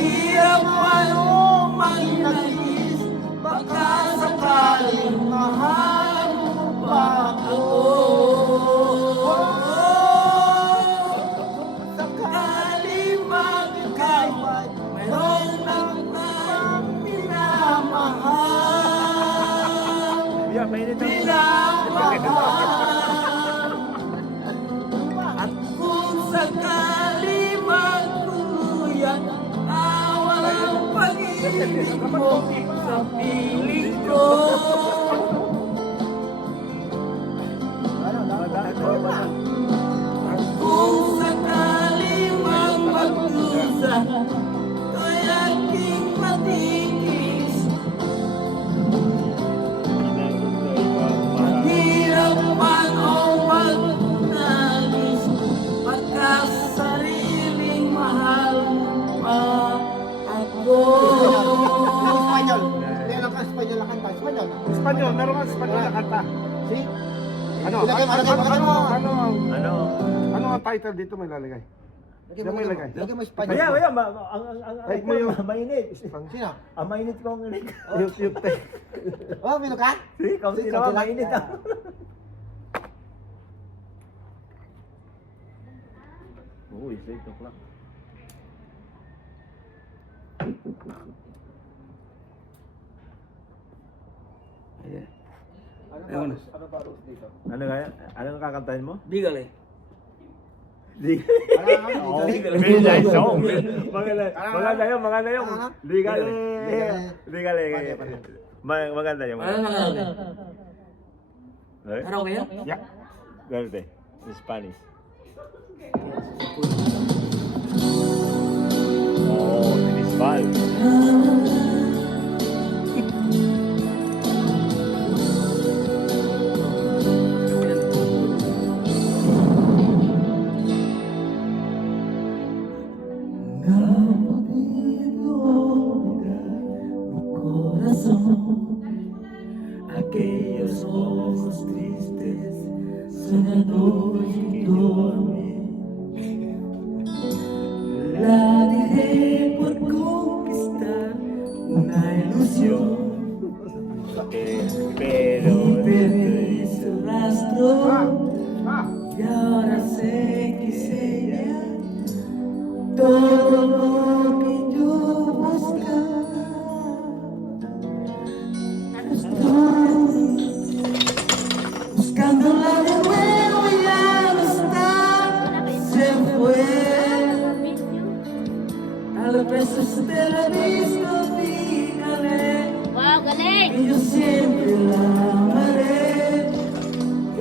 hirap ano manginais, baka sakaling mahal mo pa ako. Sakaling magkaway, mayroong nang minamahal. At kung sakali magtuluyan, walang pag-ibig mo sa piling ko. At kung sakali magpagdusa, to'y aking matigis. Mahirap man o magnanais, pagkasariling mahal pa ako. Espanyol. Hindi alam ka Espanyol na kanta. Espanyol. Espanyol, meron ka Espanyol na kanta. Si? Ano ang title dito may lalagay? Diyan mo ilagay. Lagyan mo Espanyol. Kaya, Type mo yung- mainit. Sino? Ang mainit kong ulit. YouTube tape. Oh, Mino ka? Si, kaunti Si, naman, kaunti lang. mainit ah. Uy, 6 o'clock. Ayan. Ayun. Ano kaya? Ano kakantahin mo? Bigale. Oo, Maganda yun, maganda yun. Digale. Digale. Maganda yun. Ano nakalagay? Eh? Araw kayo? Yeah. Ganito in Spanish. Oh, Tinisbal. Aquellos ojos tristes, soñadores que duermen. La dejé por conquistar una ilusión Pero... y perdí su rastro. Y ahora sé que es ella todo lo que yo buscaba. Buscándola de nuevo y ya no está, se fue. Tal vez usted la ha visto, dígale Wow, galing! que yo siempre la amaré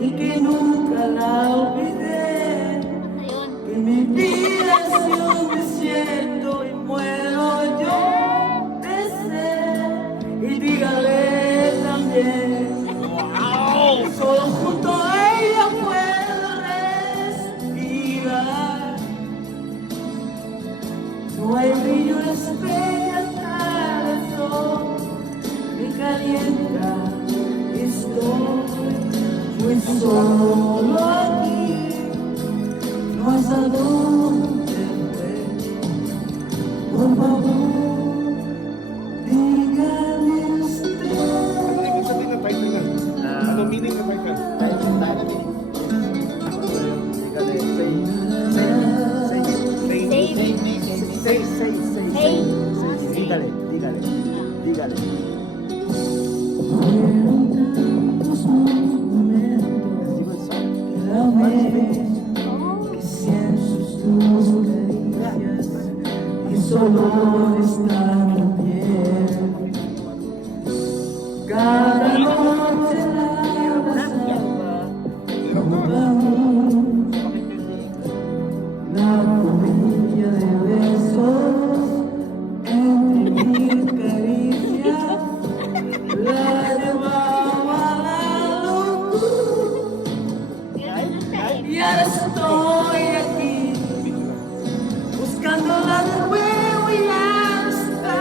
y que nunca la olvidé. Ayun. Que mi vida es un desierto y muero yo de sed. Y dígale también. Solo junto a ella puedo respirar. No hay brillo en estrellas al sol, me calienta, estoy muy solo aquí. No has a dónde ir, por favor, dígame usted. Ibig sabihin ng title na. Ano meaning ng title? Hey! Dígale, dígale, dígale. Tantos momentos que la amé, que siento tus caricias y solo está bien. Cada noche la abrazaba junto a mí, la comida de besos entre mil caricias la llevaba a la locura. Y ahora estoy aquí buscándola de nuevo y ya no está,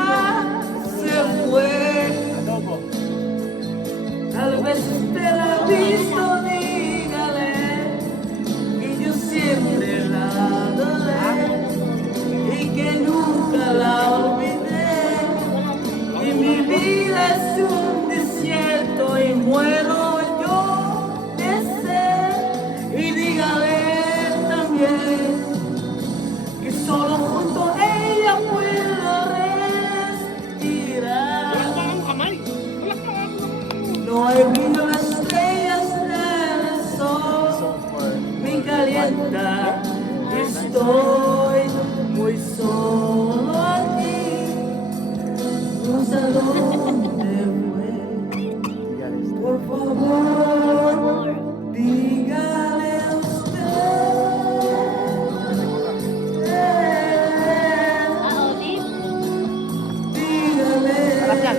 se fue.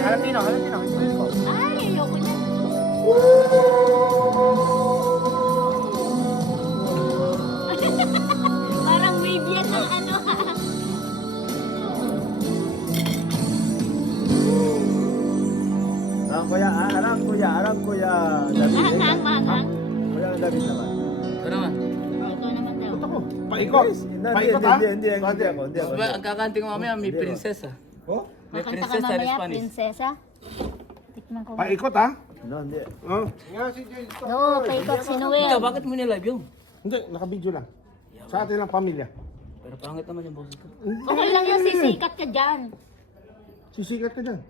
Halapino. Ito ko. Ay, ayoko na. Parang wave yan ng ano ha. Harang kuya. David. Mahanghang. Kuya David naman. Ito naman daw. Ito ko. Paikot. Paikot ha? Hindi ako. Ang kakanti ko mamaya may prinsesa. Oh? May Kakanta ka prinsesa in mamaya, Spanish. prinsesa. Tikman ko. Paikot ha? No, hindi. Oh. Nga si Joy. No, paikot si Noel. Ikaw, bakit mo nilive yun? Hindi, nakabidyo lang. Sa atin lang pamilya. Pero pangit naman yung boses ko. Okay lang yan, sisikat ka dyan. Sisikat ka dyan.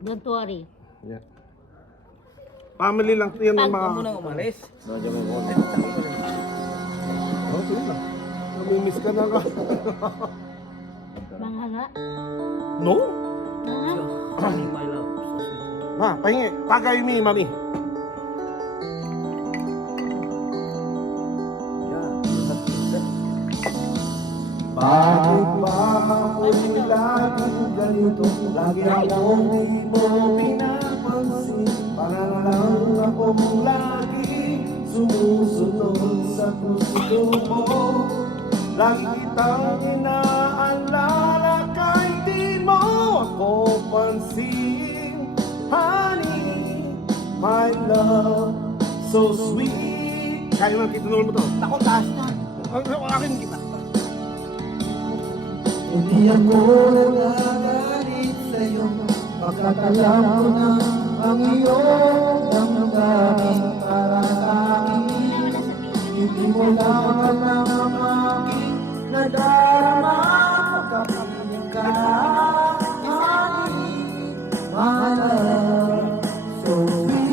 Don't worry. Yeah. Family lang yan ng Huwag mga... mo nang umalis. Medyo may konti. Oh, sige na. Namimiss ka na ka. Mga nga. No? Mga. Honey, my love. So sweet. Ha, pahingi. Tagay mi, mami. Bakit ba ako'y laging ganito? Lagi akong di mo pinapansin. Para lang akong lagi sumusunod sa gusto mo. Lagi kitang inaalala kahit di mo ako pansin. Honey, my love, so sweet. Kaya lang kitunol mo to. Ako, taas na. Akin kita. Hindi ako nagagalit sa'yo, pagkat alam ko na ang iyong damdamin para sa'kin. Hindi mo naman ang aking nadarama pagkapiling ka. Honey, my love, so sweet.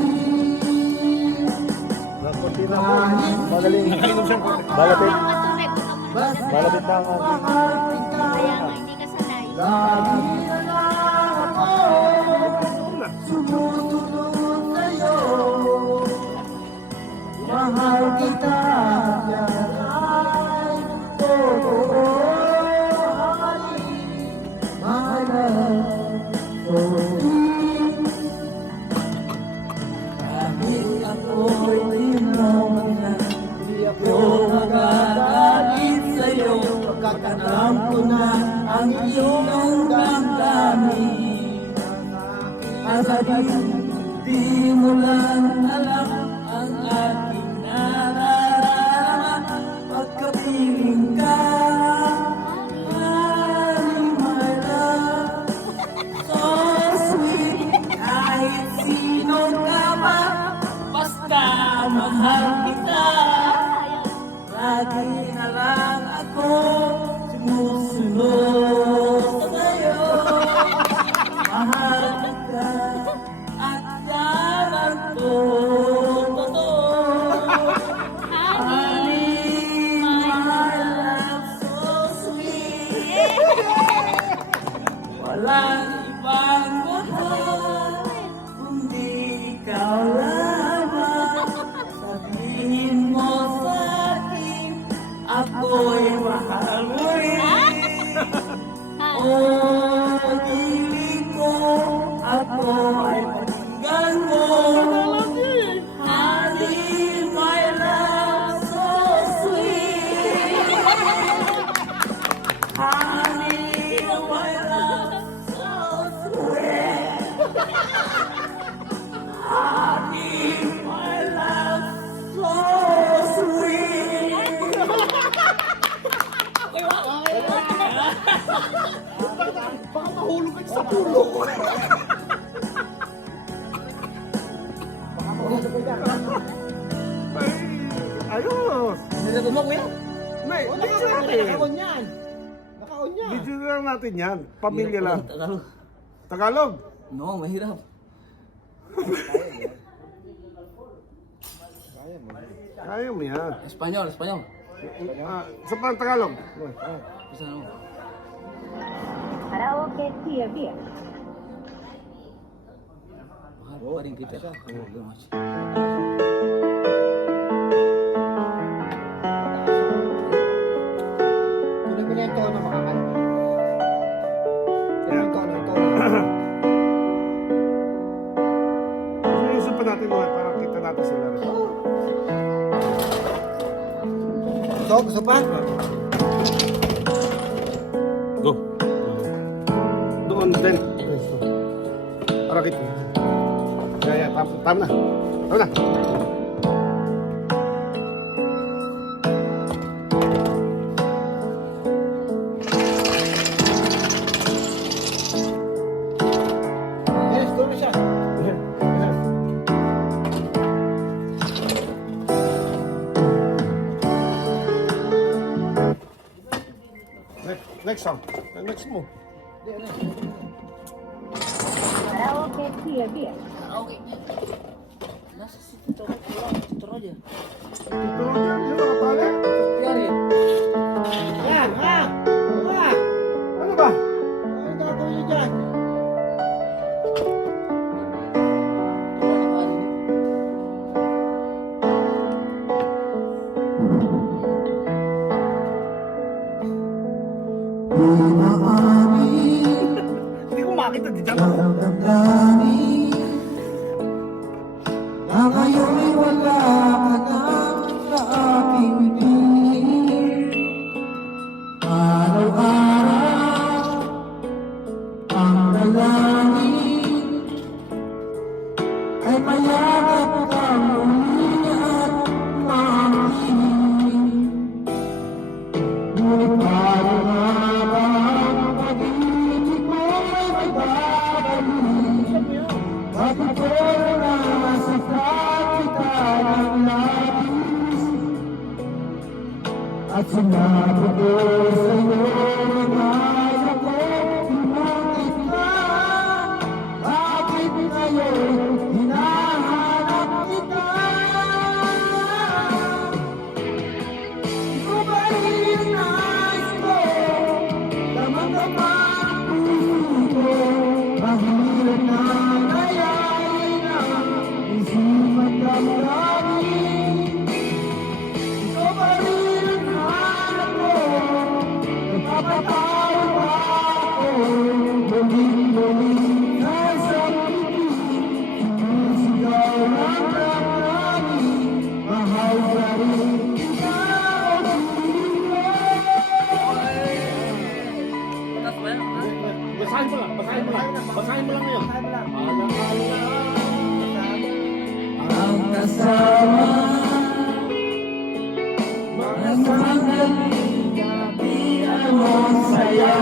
Konti na ako. Magaling. Nakainom siyang konti. Malapit. Ang matubig, basta mo na Malapit na ako. Kaya nga, hindi ka sanay. Lagi na lang ako sumusunod sa'yo. Mahal kita, yan ay totoo. Honey, my love, so sweet. Kahit ako'y tinaw na, di ako magagalit sa'yo. Pagkat alam ko na ang iyong damdamin. At di mo lang alam ang aking nararamdaman pagkapiling ka. Honey, my love, so sweet. Kahit sino ka pa, basta mahal kita. Lagi na lang ako sumusunod sa'yo. Mahal kita at yan ang totoo. Honey, my love, so sweet. Walang ibang mahal kundi ikaw lamang. Sabihin mo sa'kin, ako'y mahal mo rin. Oh, pag-ibig ko, ako ay pakinggan mo. Honey, my love, so sweet. Honey, my love, so sweet. Honey, my love, so sweet. Baka mahulog ka sa pulo ko. Ay, ayos. Nalago mo, kuya? May, video natin. Naka-on yan. Naka-on yan. Video lang natin yan. Pamilya lang. Tagalog. Tagalog. No, mahirap. Kaya mo yan. Espanyol. Sa pang Tagalog. Basta mo. Karaoke, here. Mahal pa rin kita. Thank you very much. Kunin mo na yung tono, makakanta. Yan yung tono. Gusto? Gusto pa? Go. Doon din. Para kita. Ya, tama na. Tama na. Yes, doon na siya. Next song. Next mo. Karaoke here, dear. Nasa si Tito Roger. Nakapala? Yarin. Yan, ha? Ha? Ano ba? Ano gagawin niyo dyan? Hindi ko makita. Di dyan ako. Damdamin na ngayon'y wala ka na sa aking piling. Araw-araw ang dalangin ay mayagap kang uli at makinig. Ngunit parang nga ba ang pag-ibig mo ay magbabalik? Bakit ko nasasaktan kita ng labis? At sinabi ko sa'yo na mahal ako, pinakit ka. Bakit ngayon hinahanap kita? Ikaw ba rin ang nais ko? Damang-dama ang puso ko. Mahirap na ngayain ang isipan damdamin. Ikaw ba rin ang hanap ko? Nagpapatawag ba ako? Muling-muling nasa piling. Sumisigaw ng damdamin. Mahal ka rin kita o piling ko. Tatas ba yan? Basahin mo lang. Basahin mo lang. Basahin mo lang ngayon. Ang kasama mga sandali di ano saya.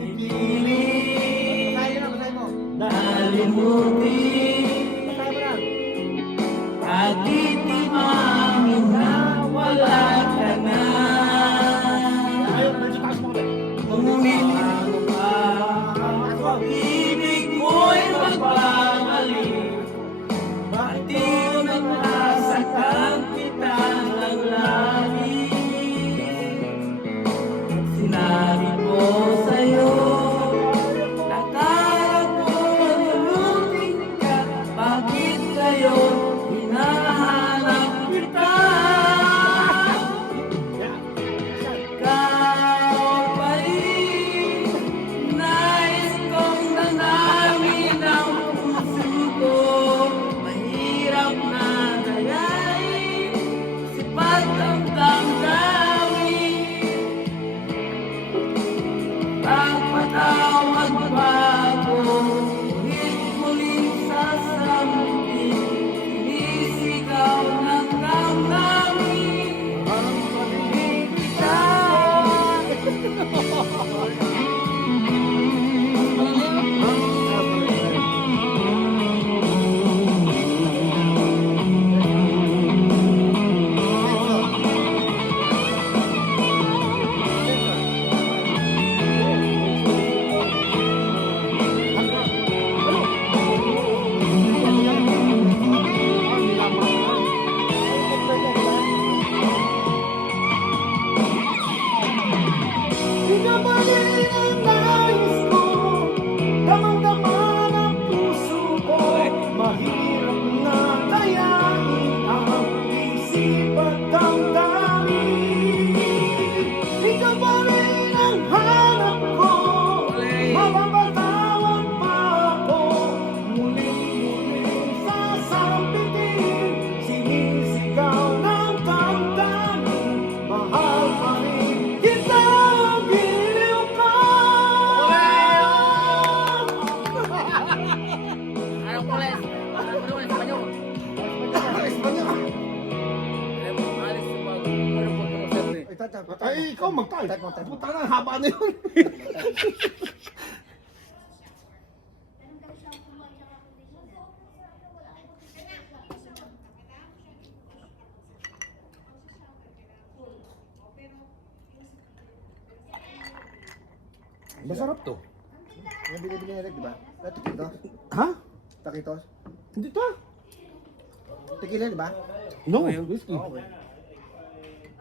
Ipiling Basahin mo. nalimutin at itimangin na wala ka na. Ayun, medyo taas mo ulit. Ngunit ano ba ang pag-ibig mo'y magbabalik? Bakit di nasaktan kita ng labis? Sinabi ko sa'yo, akala ko naluluting ka. Bakit ngayon hinahanap kita? Ikaw pa rin, nais kong nanangin ang puso ko. Mahirap na dayain, sipat ang damdamin. Pagpatawag ba ako, ngunit muling sasamutin. Sinisigaw ng damdamin, pag-ibig kita. Ikaw ba rin ang nais ko? Damang-dama ng puso ko. Mahirap na dayain ang isip at damdamin. Ikaw ba rin ang hanap ko? Mapapatawag pa ako. Muling-muling sasampitin. Sinisigaw na mag-type. Type mo, type mo. Puta na, haba na yun. Masarap to. Yung binibili nila, di ba? Taquitos. Ha? Taquitos. Hindi to. Tequila, di ba? No, whiskey.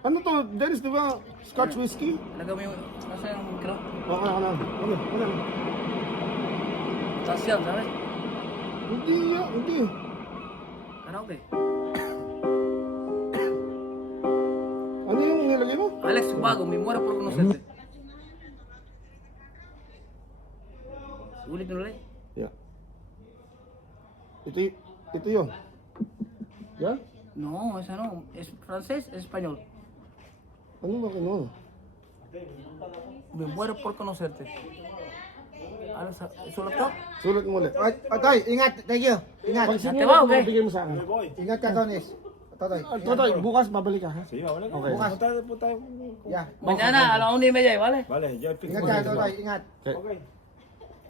Ano to, Dennis, di ba? Scotch whiskey? Lagay mo yung, nasa yung micro. Oo, ano. Taas yan, sabi. Hindi. Karaoke. Ano yung nilagay mo? Alex Subago, may mura por conocerte. Ulit ulit. Yeah. Ito yun. Yeah? No, esa no. Es francés, es español. Ano ba kinuha? Me muero por conocerte. Alex, sulat ka? Sulat mo ulit. Toy, ingat. Thank you. Ingat. Pag Ate sinulat ba, mo, okay? bigyan mo sa akin. Ingat ka, Tonis. Totoy. Totoy, bukas babalik ka ha? Sige, wala ka. Okay. Bukas. Po tayo. Yeah. Mañana a la 1:30, ¿vale? Vale, ya fix Ingat mo. ka, Totoy. Ingat. Okay.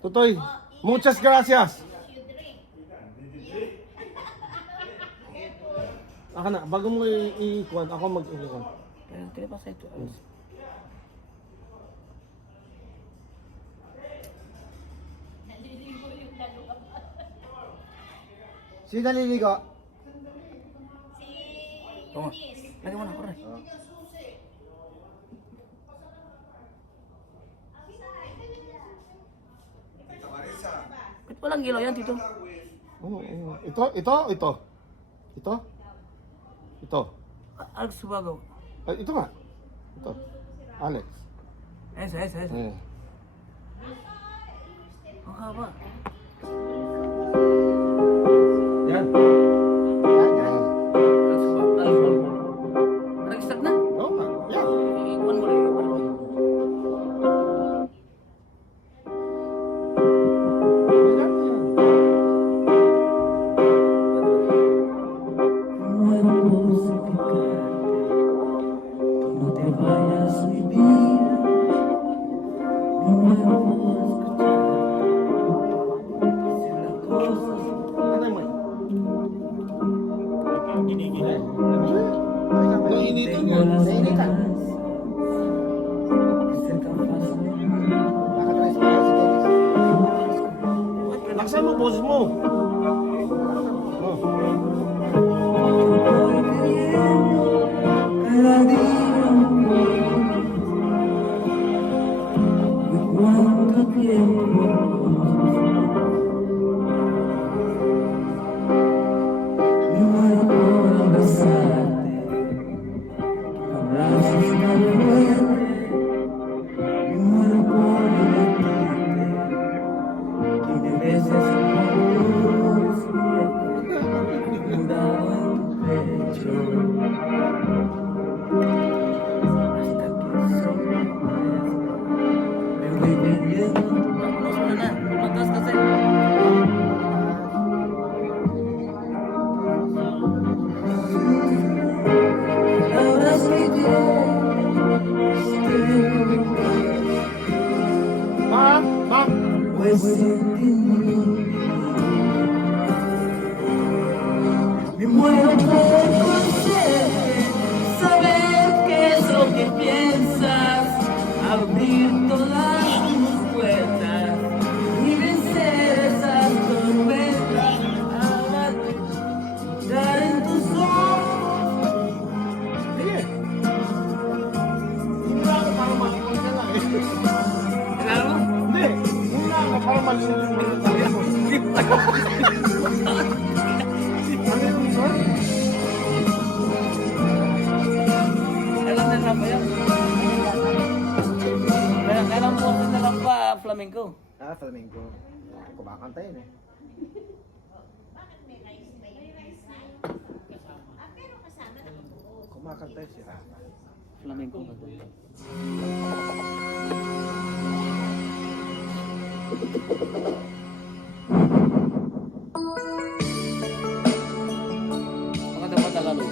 Totoy, muchas gracias. Aka na, bago mo i-kuhan, ako mag-ikuhan. Pero, ¿qué le pasa a esto? Alex? Sino naliligo? Toma. Lagi mo na, corre. Ba't walang ilaw yan, Tito? Ito. Alex Subago. Ay, ito nga. Ito. Alex. Esa. Eh. Ang haba. Yan. Alex Subago. Nag-start na? Oo nga. Yan. Ikuan mo lang. No te vayas, mi vida. Mi nuevo escuchar. Si las cosas Ano mo? Ginigilay. Nainitin tengo yan. las Nainitan. ganas de ser capaz de Nakatransfer si Dennis. Laksan mo, boss mo. Oh. voy queriendo cada día un poco. Y cuánto tiempo me muero por abrazarte, que me abraces tan fuerte, me muero por divertirte, que me beses con tus pies, acomodado en tu pecho, hasta que el sol aparezca, me voy perdiendo. Vámonos muna na. Matas kasi. Ahora soy Ma'am. pues sin ti me muero por conocerte, saber qué es lo que piensas, abrir todas tus puertas y vencer esas tormentas, amarte, entrar en tus ojos. Sige. Hindi na ako para makikon ka lang eh. Kailangan mo? Hindi. Hindi na ako para malimutin mo yung sabi mo. Ano yung sir? Kailan na lang pa yan? Kailan mo na lang pa flamenco? Flamenco. Kumakanta yun eh. Kumakanta siya. Flamenco ba ito? Maganda pa Tagalog.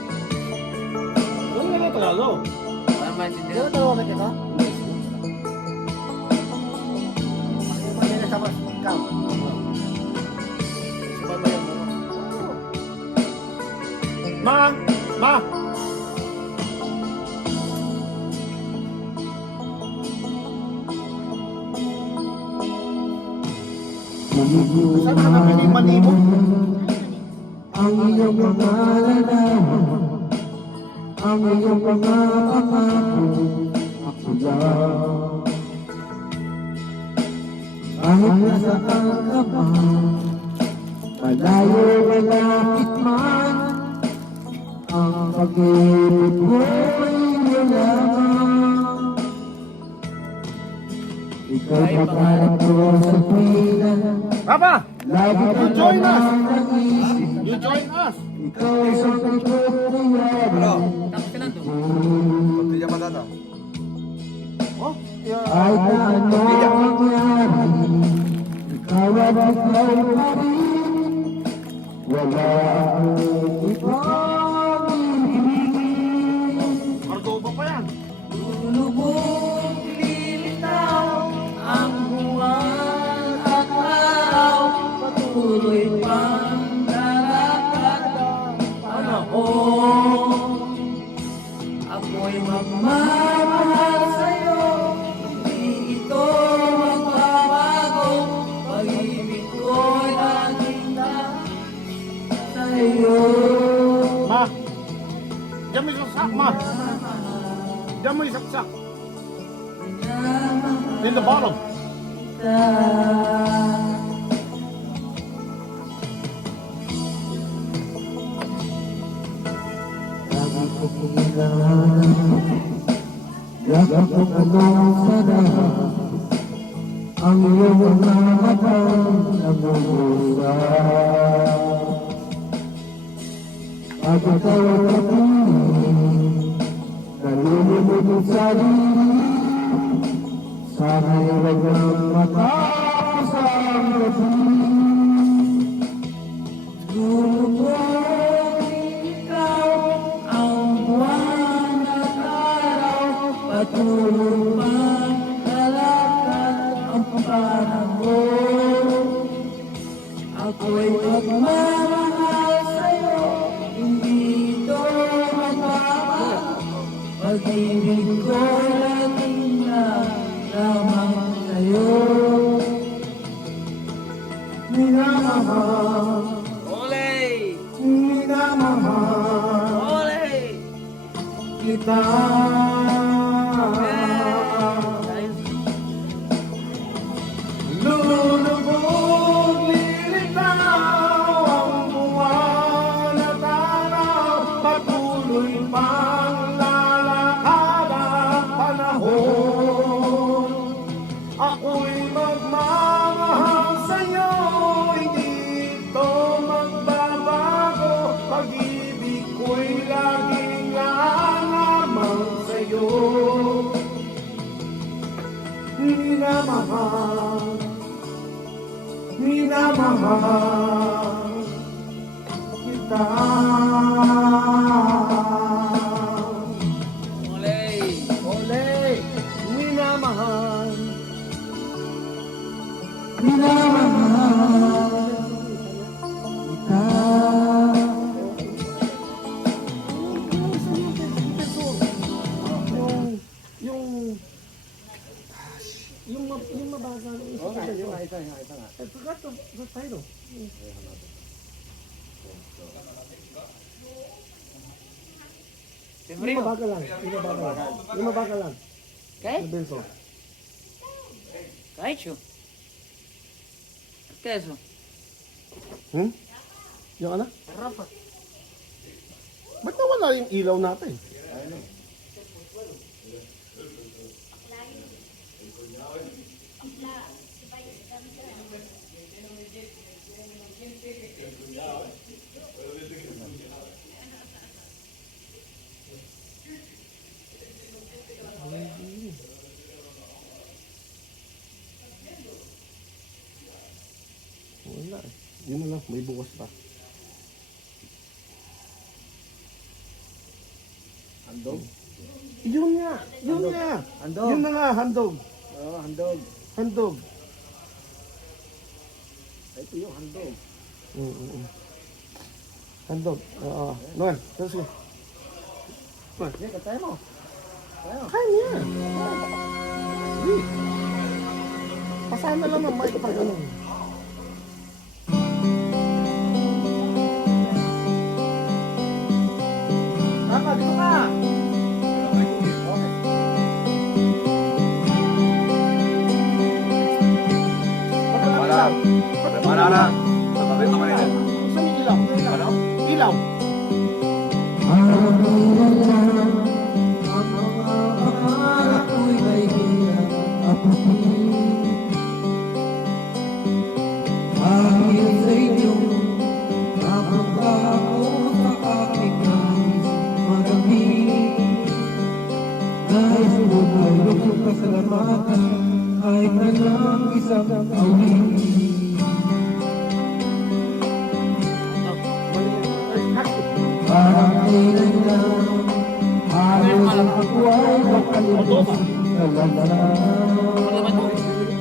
Ano nga na Tagalog? Para maintindihan. Sino tawagan kita? Ma! Ma! Saan ka nabili manibo? Ang iyong mga larawan, ang iyong mga pangako, ako lang. Kahit nasaan ka pa, malayo malapit man, ang pag-ibig mo'y iyong lamang. Ikaw pagharap ko sa tuwina, Papa! lagi You kang join us! nag-iisip. You join us! Ikaw ay sa pagkukuyabi. Tapos ka na to. Oh, yeah. Kahit na ano ang mangyari, ikaw at ikaw pa rin. Wala akong ibang ibigin. Margoba pa yan. Lulubog, lilitaw ang buwan at araw. Patuloy pang lalakad ang panahon. Ako'y magmamahal sa'yo, hindi ito magbabago. Pag-ibig ko'y laging sa'yo. Ma! Diyan mo yung saksak, ma! Diyan mo yung saksak. In the bottom. Lagi ko kailangan, lagi ko anong sarap, ang iyong mga matang nag-uusap. Pag ikaw ay kapiling, nalulunod ang sarili, sana'y huwag nang matapos ang gabi. Lulubog ikaw ang buwan at araw, patuloy pang lalakad ang panahon. Ako'y magmamahal sa'yo, hindi ito magbabago. Pag-ibig ko laging na lamang sa'yo. Minamahal, Olay! minamahal Olay! kita. Lulubog, lilitaw ang buwan at araw, patuloy pang lalakad ang panahon. Ako'y magmamahal sa'yo, hindi ito magbabago. Pag-ibig ko'y laging lamang sa'yo. Minamahal, minamahal kita. Olay! Ole! Minamahal. Minamahal kita. Yung mabasa ng isa. Okay, yung isa nga. I forgot the title. Siyempre Yung mabagal lang. Yung mabagal lang. Kahit? Yung Benson. Kahit siyo. Keso. Yung ano? Ba't nawala yung ilaw natin? Wala eh. Yun na lang, may bukas pa. Handog? Yun nga! Yun nga! Handog. Yun na nga, handog. Oo, handog. Handog. Ito yung handog. Oo. Handog. Oo. Noel, let's go. Noel. Kaya mo. Kaya mo yan. Hindi. Pasahan na lang ng mic pag ganun. Tama, dito ka. Marana. Sabi ko kanina. Saan yung ilaw? Ano? Ilaw. Ako'y may hirap ako dahil sa inyo napunta ako sa aking nais maraming nais ko mayroong kasalamatan kahit na lang isang awin. Parang kailan lang halos ako ay makalimutan sa lahat.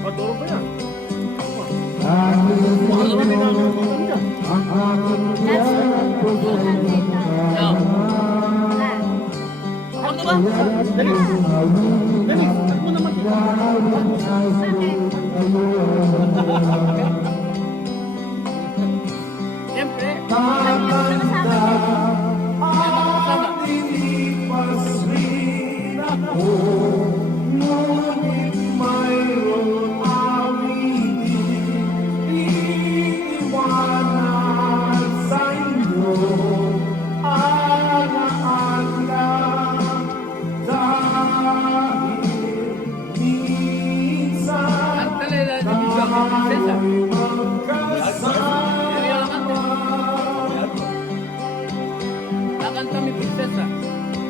Maduro ba yan? Dahil sa inyo ang aking tiyan ko sa inyo Dali. Dali. Saan mo naman? Siyempre. Ngunit mayroon awitin iniiwanan sa inyo alaala dahil minsan Ang talala ni Bibig ang prinsesa. Nakanta mi prinsesa.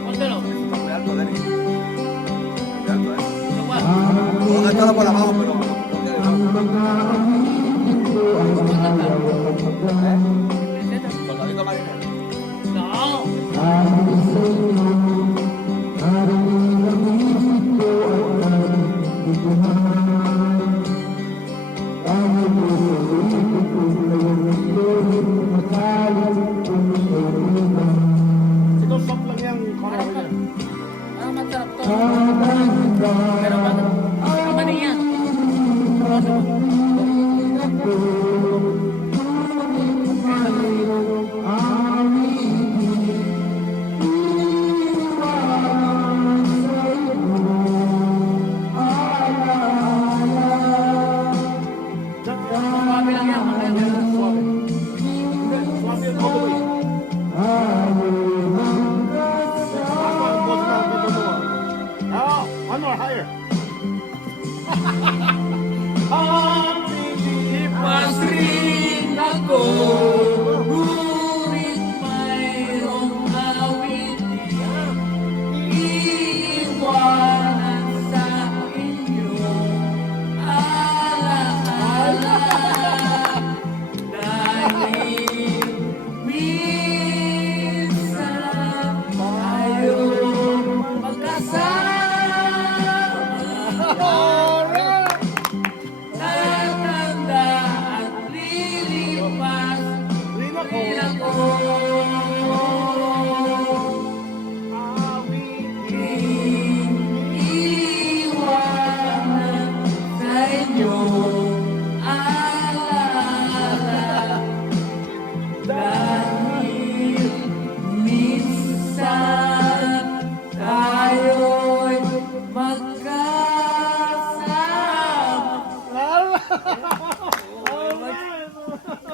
Kung ano? Alto, dali. Alto, eh. Ano ba? Kanta na pala ako, pero... Prinsesa? Sabi ko kanina. No! Ito soft lang yung karaw niya. Ah, masarap to. Pero bakit? Hindi ba niya? Suwabe lang yan. Suwabe. Hindi, suwabe yung all the way. Ako ang boss na ang tutuwa. Ah, one more higher. Ipas rin ako, ngunit mayroong awitin iiwanan sa inyo alaala dahil minsan tayong magkasama. Tatanda at lilipas rin ako. Iiwanan sa inyo alaala dahil minsan tayo'y magkasama.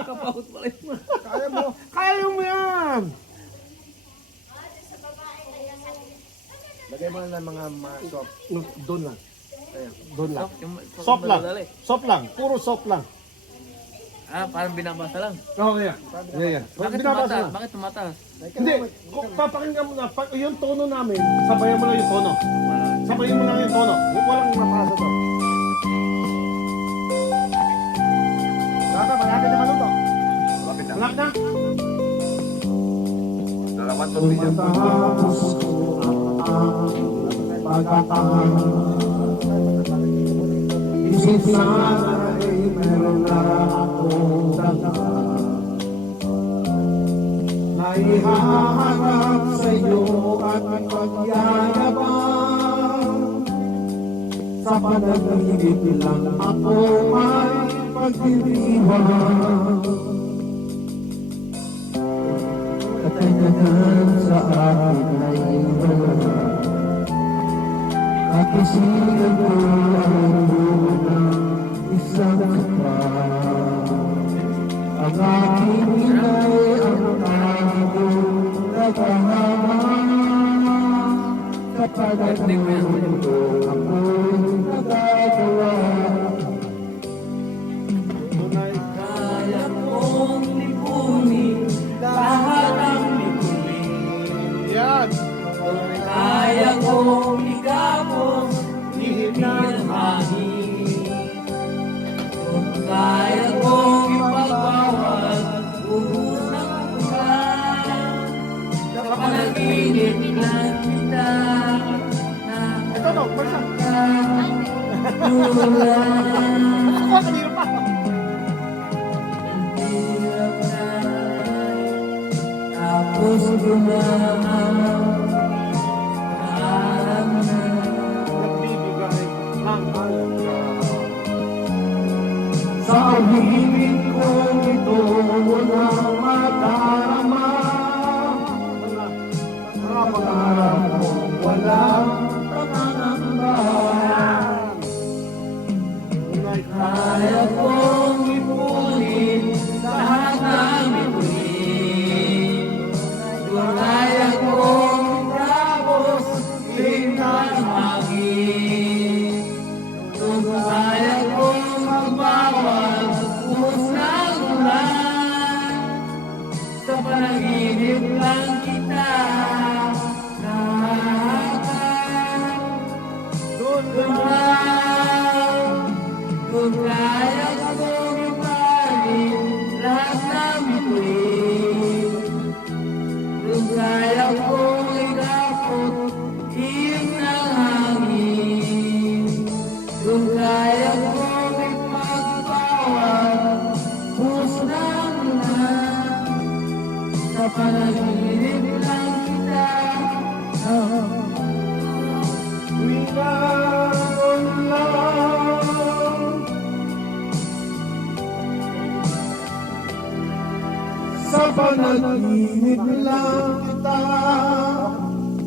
Kapahot pala yun. Kaya mo. Kaya mo yan. Lagay mo na ng mga soft. Doon lang. Ayan, doon lang. Yung- Soft lang. madali. Soft lang. Puro soft lang. Ah, parang binabasa lang. Oo, yeah. Yeah, yeah. Bakit Binabasa tumataas? lang. Bakit tumataas? Hindi, kung papakinggan mo na, pag yung tono namin, sabayan mo lang yung tono. Sabayan mo lang yung tono. Walang mapasa to. Kaka, malapit na maluto. Lapit na. Malapit na. Dalawan to din yan. Isip sana ay meron na akong dala. ay haharap sa iyo at pagyayabang. Sa panaginip lang ako ay pagdiriwang. Katanyagan sa akin ay wala. At isigan ko ang unang isang pa. Ang aking inay ang tanging nagahama. Sa panaginip ko ako'y nagagawa. Tunay Kaya kong lipunin lahat ang lipunin. yan. Kaya kong igapos ihip ng hangin. Kaya kong ipagbawal buhos ng ulan. Sa panaginip lang kita na Ito no, Marisa. ulan. Ako, kanina pa. Hirap na tapos gumahan. Alam na Nagbibigay ng halaga. sa pag-ibig ko ito walang madarama. Sa pangarap ko walang pangangamba. Tunay Kaya kong ipunin lahat ng ipunin. Kaya kong itapos ng hangin. Kaya kong magbawal buhos ng ulan. Sa panaginip lang kita nahahakan. Doon kaya kong ipanin lahat ng bituin. Doon kaya kong ikapot iyong ng hangin. Doon kaya kong ipagpawal buhos ng ulan. Sa panaginip lang kita Wingaon lang. sa panaginip lang kita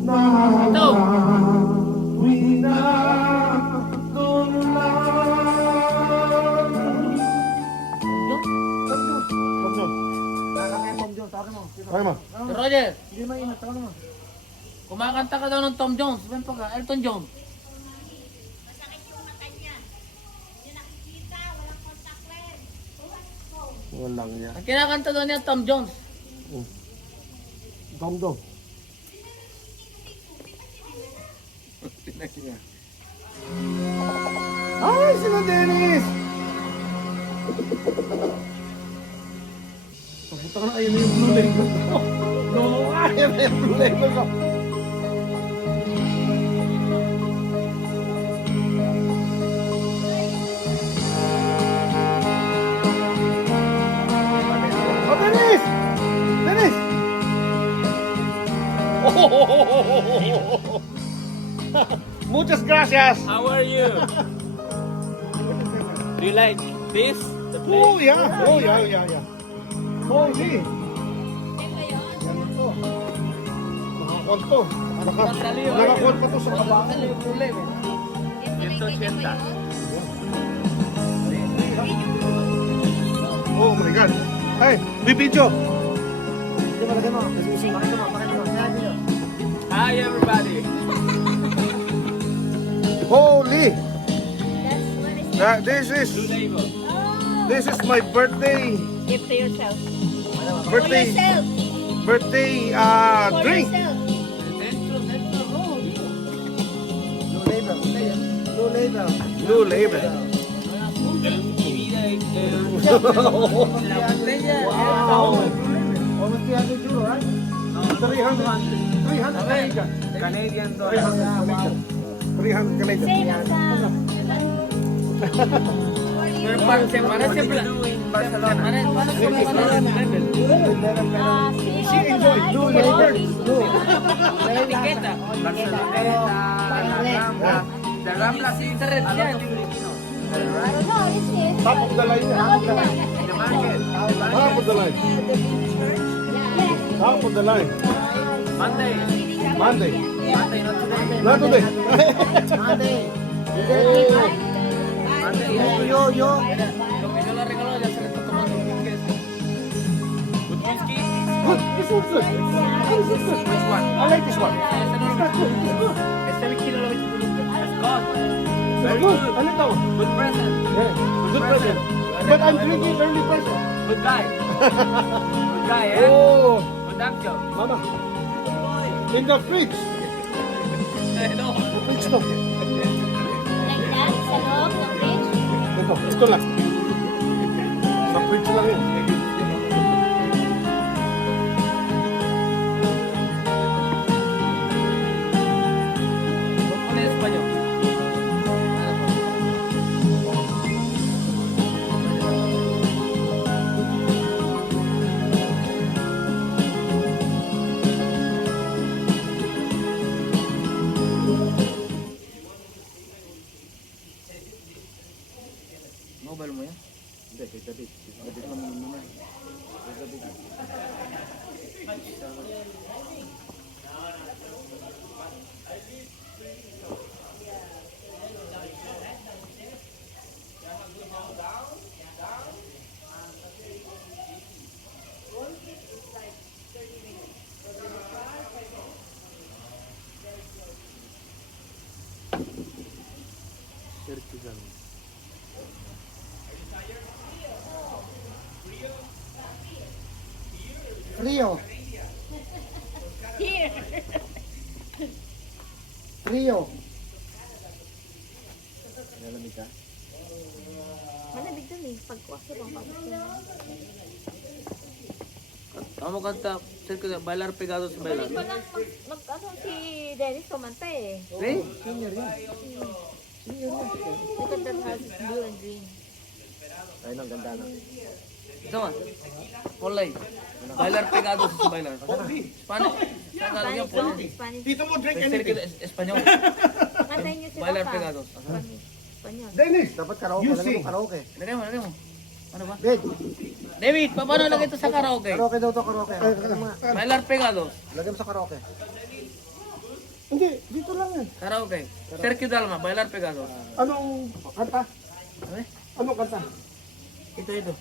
nahahawi na doon lang. Tom John. Kaya mo. Roger. Kumakanta ka daw ng Tom Jones. Sabihin pa ka, Elton John. Walang niya. Ang kinakanta daw niya, Tom Jones. Tom John. Ay, sila Dennis! Papunta ka na, ayun na yung blue label ko. No, ayun na yung blue label ko. Oh, Dennis! Dennis! Oh! Muchas gracias! How are you? Do you like this? The place? Oh, yeah. Oh, yeah, yeah, yeah. Holy! Nakakuan to. Nakakuan pa to sa kabahan. Oh my God. Hey, may video. Hi everybody. Holy! That's what is This is my birthday. Give to yourself. Birthday. For yourself. Birthday For drink. yourself. Blue label. Wow. Almost 300 euro, right? 300 Canadian dollar. 300 Canadian. 300 Canadian. Same as for you. Pero para siyempre, Barcelona. paano sa mga level? She enjoyed. Etiqueta. The Rambla Si internet yan. Top of the line. the market. Top of the line. Top of the line. Monday. Monday. Monday, not today. Not today. Monday. Monday. Yo. Lo que yo le regalo ya se le está tomando. ¿Qué es? With whiskey? Good. This one's good. Which one? I like this one. Este no lo Este whisky no lo he visto nunca. Scott. Very good. I like that one. Good present. Yeah. Good present. But I'm drinking early present. Good guy. Good guy, eh? Oh, Good uncle. Mama. In the fridge. No. The fridge to. Like that, sa loob ng fridge. Ito lang. Sa fridge lang yun. Ano yung Espanyol? Mobile mo yan? Rio. Here. Rio. Malamig dun eh. Pagkuha ko bang Vamos a cantar cerca de bailar pegados y bailar. Hindi pa lang ano si Dennis kumanta eh. ¿Sí? Look at that house, it's blue and green. Toma. Ponla ahí. Bailar pegados y bailar. Spanish. Tagalog yan, ponla. Spanish. Tito mo drink Cerca anything. de español. Kantayin niyo sila Bailar pa. pegados. Espanyol. Dennis, Dapat karaoke. You Lagyan sing. mo karaoke. Lagay mo, lagay mo. Ano ba? Dave, David, paano lagay ito sa karaoke? karaoke daw to karaoke. Lagyan mo. Bailar pegados. Lagyan mo sa karaoke. hindi, dito lang yan. Karaoke. Sergio Dalma, bailar pegados. Anong kanta? Ano? Anong kanta? Ito.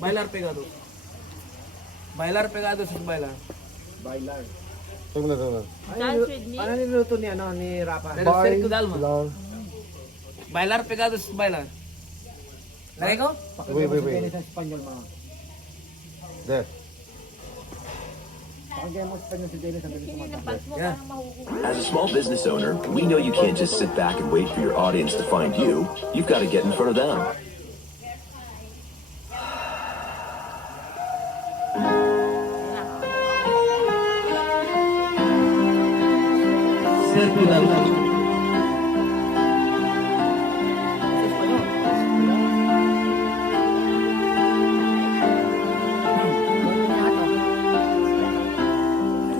Bailar pegados. Bailar pegados es bailar. Ito na, ito na. Dance with me. Ano niluto ni Rafa? Pero Sergio Dalma. Bailar pegados es bailar. Lagay ko? Wait. Sa Espanyol mga. There. Pakinggan mo sa Espanyol si Dennis ang galing Hindi kumanta. na pas mo Yeah. parang mahuhulog. As a small business owner, we know you can't just sit back and wait for your audience to find you. You've got to get in front of them. Sergio Dalma.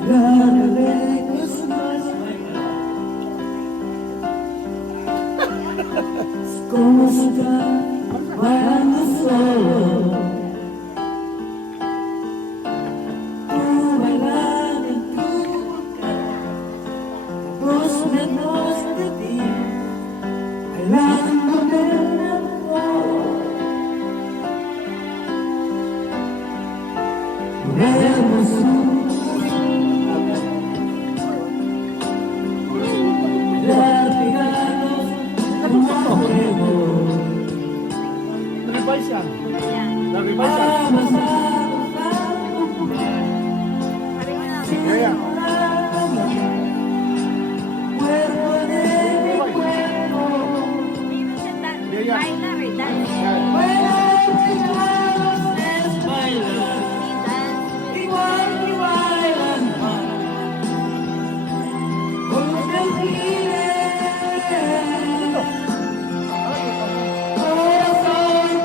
Merry Christmas, my love. ¿Cómo está bailando solo? Tú bailando en tu boca, dos menos de ti, bailando en el amor. Vemos Na-revise yan. Yan. Na-revise yan. Sabi mo na. Yeah, yeah. Dito siya Yeah. bailar eh. Dance. Dance. Corazón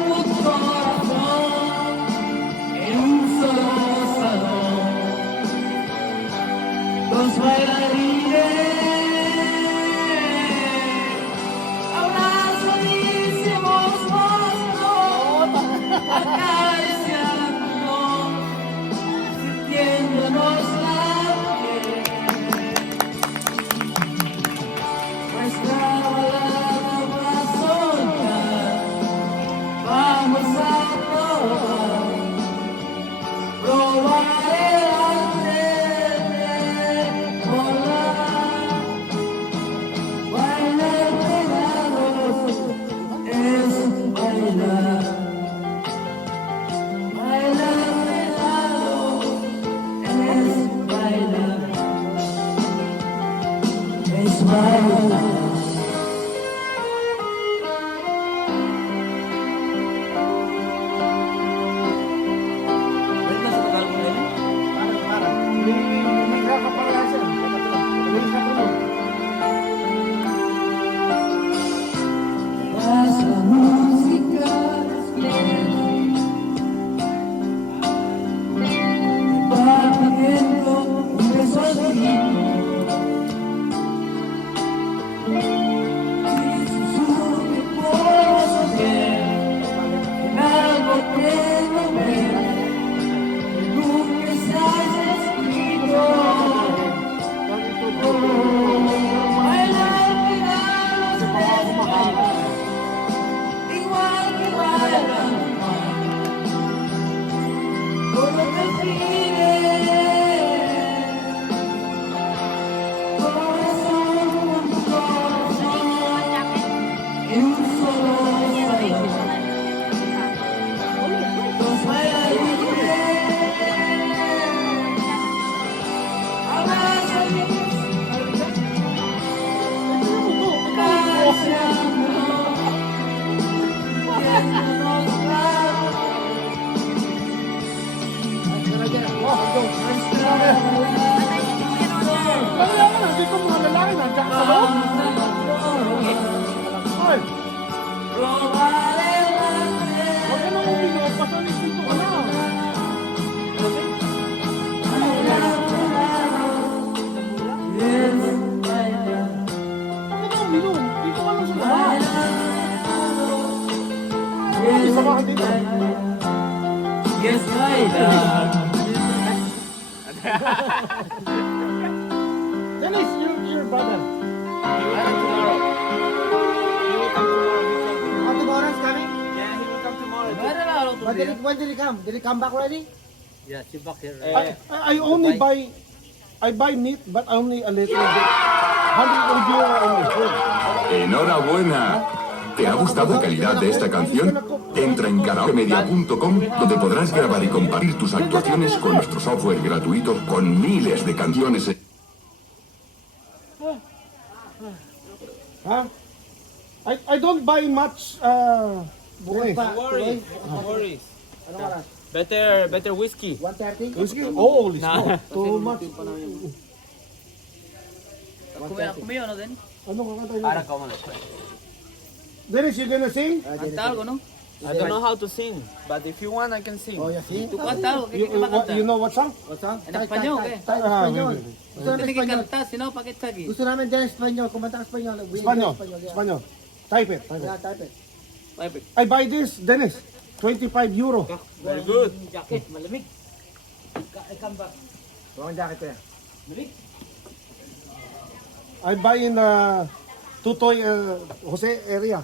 un solo sabor. Dos bailarines, abrázame, acariciando, viéndonos claros. Hindi ko mga lalaki nandiyan ka sa loob. Ay, huwag ka nang uminom. Pasalis dito ka na. Huwag ka nang uminom. Dito ka lang sa lahat. Isa ka dito. Yes, baila. Dennis, your brother. Oh, tomorrow is coming? Tomorrow. When did he come? Did he come back already? Yeah, she's back here. I only buy meat, but only a little bit. 100 euro only. Enhorabuena. ¿Te ha gustado la calidad de esta canción? Entra en karaokemedia.com, donde podrás grabar y compartir tus actuaciones con nuestro software gratuito con miles de canciones. Huh? I don't buy much Dennis. worries. Ano oras? Better whiskey. 1:30? Whiskey? Holy smoke. Too much. Kumayo na din. Ano kakantay Para na? ka man. Dennis, you gonna sing? Kanta algo, no? I don't know how to sing, but if you want, I can sing. Oh, yeah, see? Tu kanta algo, You, kaya makanta. you know what song? What's up? En español, ¿qué? Espanyol. wait. Gusto namin Hindi ka Espanyol. kanta, sino pakit lagi. Gusto namin din Espanyol. Kumanta ka Espanyol. Espanyol. yeah. Espanyol. Type it. Yeah, type it. Perfect. I buy this, Dennis. 25 euro. Very good. Jacket, malamig. Huwag ang jacket ko yan. I buy in Tutoy Jose area.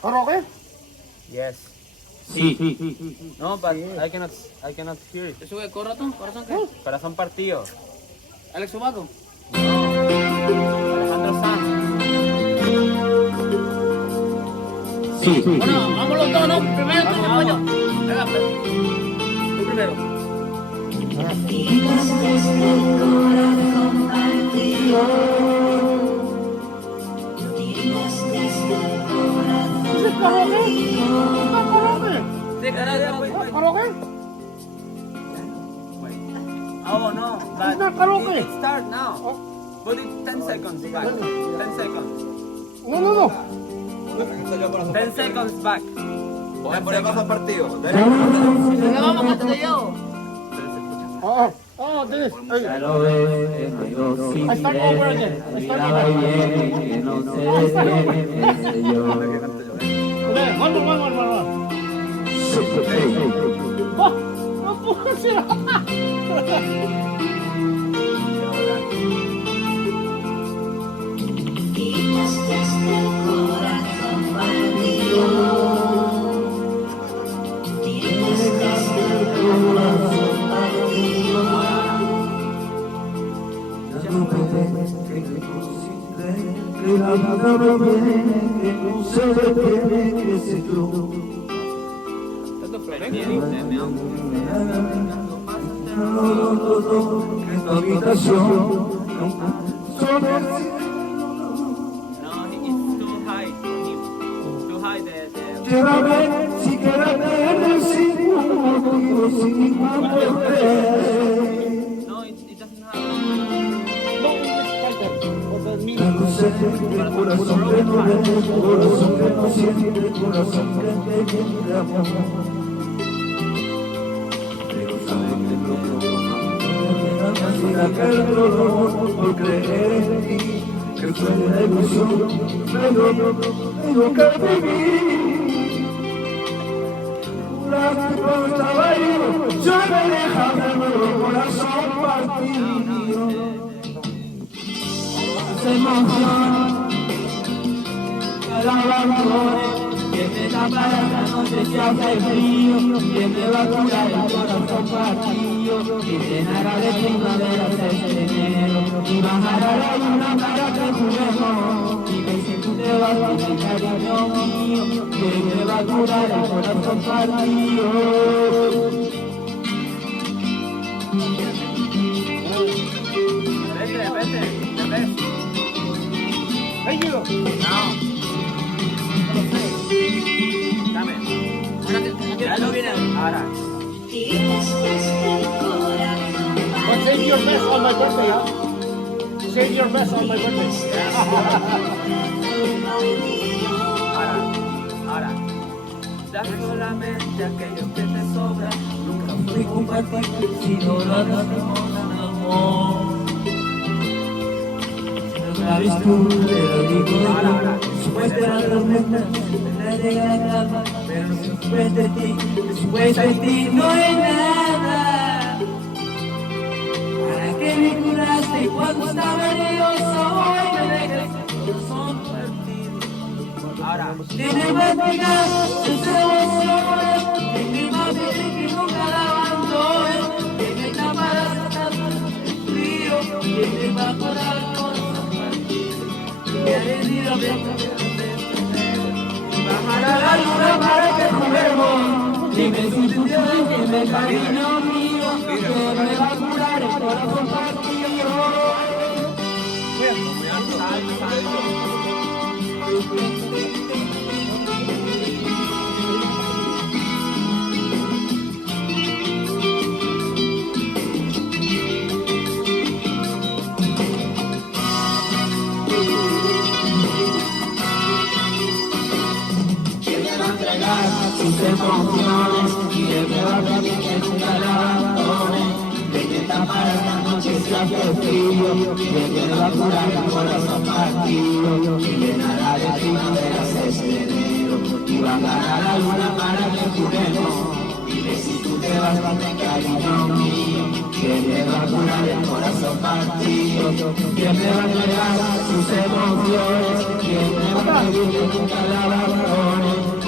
Karaoke? Yes. No, but I cannot hear it. ¿Eso es corazón? ¿Corazón qué? Corazón partido. Alex Ubago. Alejandro Sanz. Bueno, vamos los dos, ¿no? Primero tú, español. Venga, tú primero. Is it karaoke? It's not karaoke. Sí, carajo, wait. Karaoke? Oh, no. It's not karaoke. It start now. But it's 10 seconds back. 10 seconds. No. 10 seconds back. partido. Venga, vamos, que te yo. Dennis. Ay. I start over again. Okay, one more. Oh, nabukas sila. No, it's too high for him. Too high the No, it doesn't have. No English title. For the meaning. Por creer en ti, que fue una ilusión, pero tengo que vivir. Cuando estaba yo me dejaba el corazón partido. Esa emoción, cada balcón, que me da para la noche se hace frío, que me va a curar el corazón partido, que llenará de primavera este enero, y bajará la luna para que juguemos, y que si tú te vas con el cariño mío, que me va a curar el corazón partido. Vete. Thank you. Dame. Ya no viene ahora. But save your best on my birthday, huh? Save your best on my birthday. Ahora. Da solamente aquello que te sobra. Nunca fui compatible si no lo hagas con amor. Sabes tú, te lo digo yo. Después de la tormenta, siempre llega la calma. Pero después de ti no hay nada. ¿Para qué me curaste cuando estaba herido? Hoy me dejas el corazón partido. Ahora. Tiene más vida, sus emociones, que mi madre que nunca la abandone, que me taparás hasta el frío, que me va a curar el corazón partido. Me haré herido de bajará la luna para que juguemos. Dime si tú tienes que me cariño mío, que me va a curar el corazón partido. Sus emociones, quién me va a pedir que nunca la abandone, de que tapar la noche se hace frío, de que me va a curar el corazón partido, y llenará de primaveras este enero, y va a ganar la luna para que juremos, dime si tú te vas con el cariño mío, quién me va a curar el corazón partido, quién me va a entregar sus emociones, quién me va a pedir que nunca la abandone.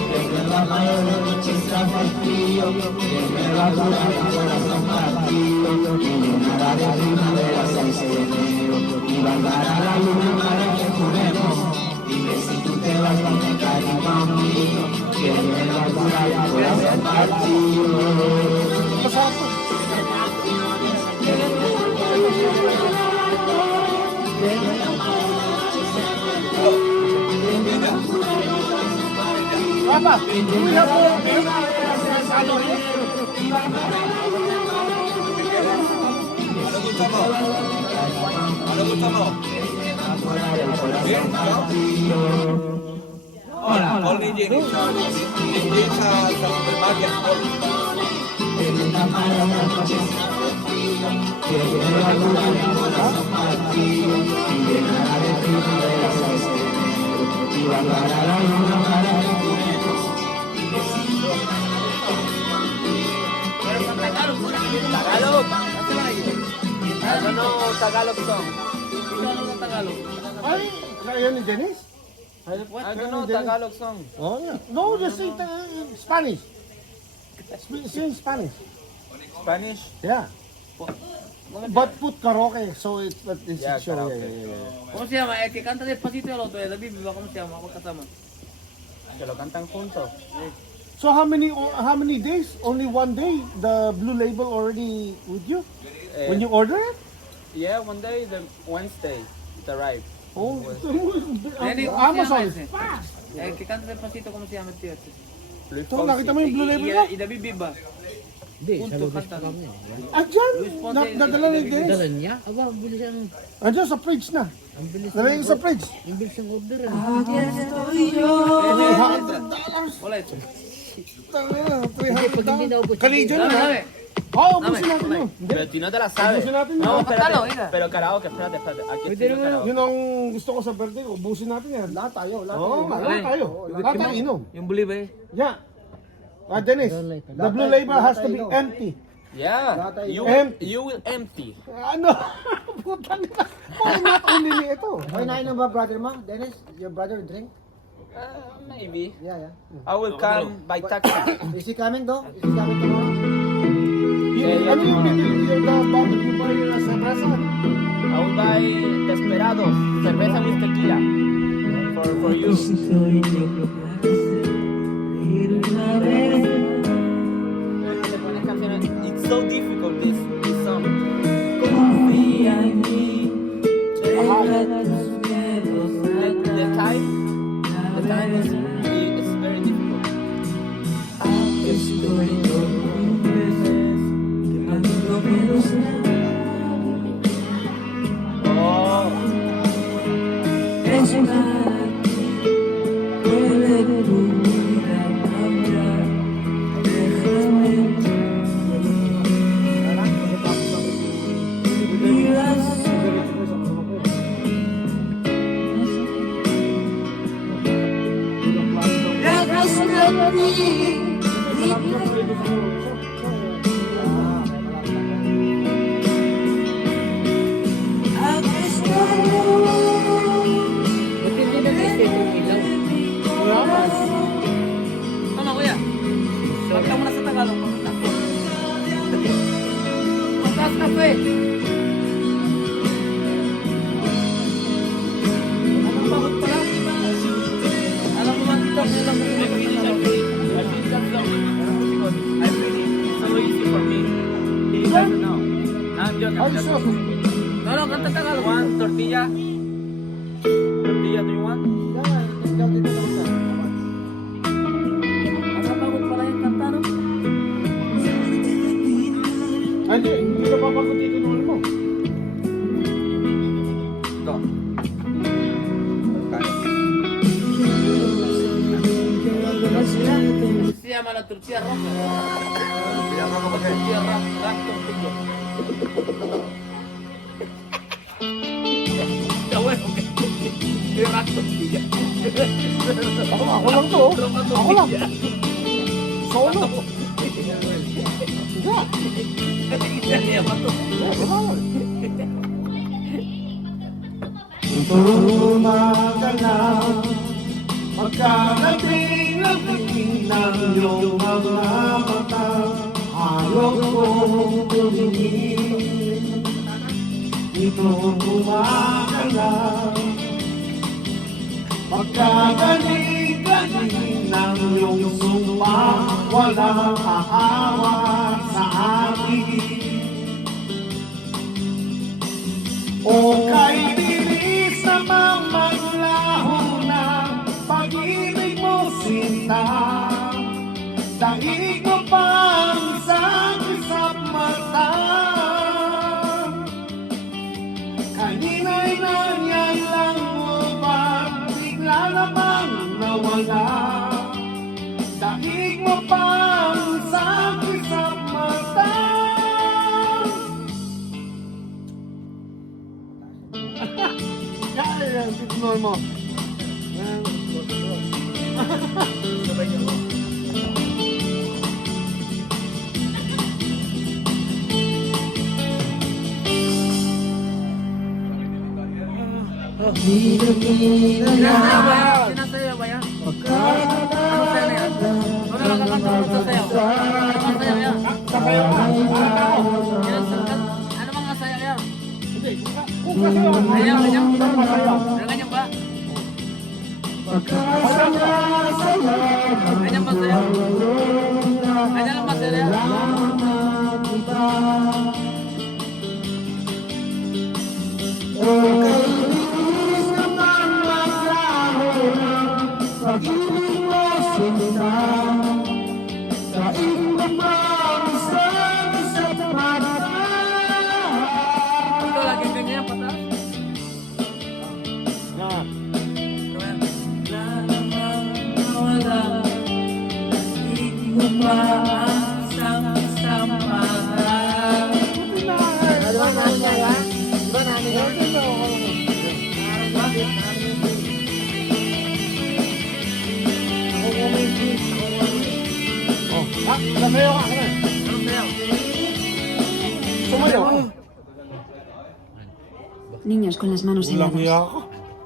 La mayor de noche está frío, que me va a curar el corazón partido, y llenará de primaveras el enero, y bajará la luna para que juremos, dime si tú te vas con el cariño mío, que me va a curar el corazón partido. Papa, we have Only in this supermarket. Tagalog. Ano Tagalog song? Ano Tagalog? Ay, kaya ni Dennis? Ano Tagalog song? Oh, yeah. No, just say Spanish. Sing Spanish. Spanish? Yeah. But put karaoke, so it's Yeah, show. karaoke. ¿Cómo se llama? El que canta despacito y el otro, el David Viva, ¿cómo se llama? Magkasama. Que lo cantan juntos. So how many days? Only one day. The Blue Label already with you when you order it. Yeah, one day, the Wednesday, it arrived. Oh, Lenny, ¿cómo Amazon se is llama fast. ese? El que canta despacito, ¿cómo se llama el tío? Luis So, nakita mo yung Blue Label Y, mo? y David Viva. Junto cantan. Andyan, Luis Ponce, nadala ni David Dennis. Dala niya? Aba, ang bilis ang... Andyan sa fridge na. Ang bilis Dala yung sa fridge. ang bilis ang order. Aquí estoy yo. $300. Wala ito. Pag hindi na ubos. Canadian Dame, na. dame. Oo, ubusin natin yun. Hindi. Pero si no te la sabes. Ubusin natin yun. No, Cántalo, espérate. hija. Pero karaoke, espérate. Aquí estoy yo karaoke. Yun ang gusto ko sa birthday ko. Ubusin natin yan. Lahat tayo, lahat Oo, tayo. lahat tayo. Lahat tayo inom. Yung buliba eh. Yeah. Dennis, the Blue Label has to be empty. Yeah, Empty. you will empty. Ano? Putang ina. Why not only ni ito? Okay, nainom ba brother mo? Dennis, your brother drink? Maybe. Yeah. I will come by taxi. Is he coming though? Is he coming tomorrow? Ano yung pinili yung bottle you buy sa Brasa? I will buy Desperados, cerveza with tequila. For for you. It's so difficult this song. Confía en mí, deja tus miedos The time is very difficult. Aquí estoy con veces quemándome los Oh, es para ti, puede tu vida cambiar. Déjame vidas. Ano kuya? Wag ka muna sa Tagalog. Pagkas kape. Anong bakit pala? Alam mo ba ito? Alam mo ba ito? I finish. It's so easy for me. He doesn't know. I'm joking. No, kanta Tagalog. One tortilla. Tortilla, do you want? Nakapagod pala yung kanta, no? Ay, hindi na papagod dito ng ano mo. Ito. Se llama la tortilla roja. Tortilla roja, tortilla. Está bueno. Qué rato tortilla. Ako lang to. Ako lang. Solo. Tumagalaw pagkarating ng iyong mga mata. Ayaw kong tumingin. Ito gumagalaw pagkagaling-galing ng iyong sumpa. Walang aawa sa akin. O kay bilis namang maglaho na pag-ibig mo sinta. Daig mo pa ang sakit sa mata. Kanina'y nanyan lang mo ba bigla namang nawala. Daig mo pa ang sakit sa mata. Yan, titignan mo. Sinasayaw ba yan? Ano sayaw na yan? Ano nakakanta mo sa sayaw? Ano sayaw yan? Ano mga sayaw yan? Ayaw, ganyan? Ganyan ba? Ganyan ba sayaw? Ganyan lang ba sayaw? Pag-ibig mo sinta. Daig mo pa ang sakit sa mata. Ito lagi ganyan patas? Nasayaw ka na. Sumayaw ka. Niños con las manos heladas.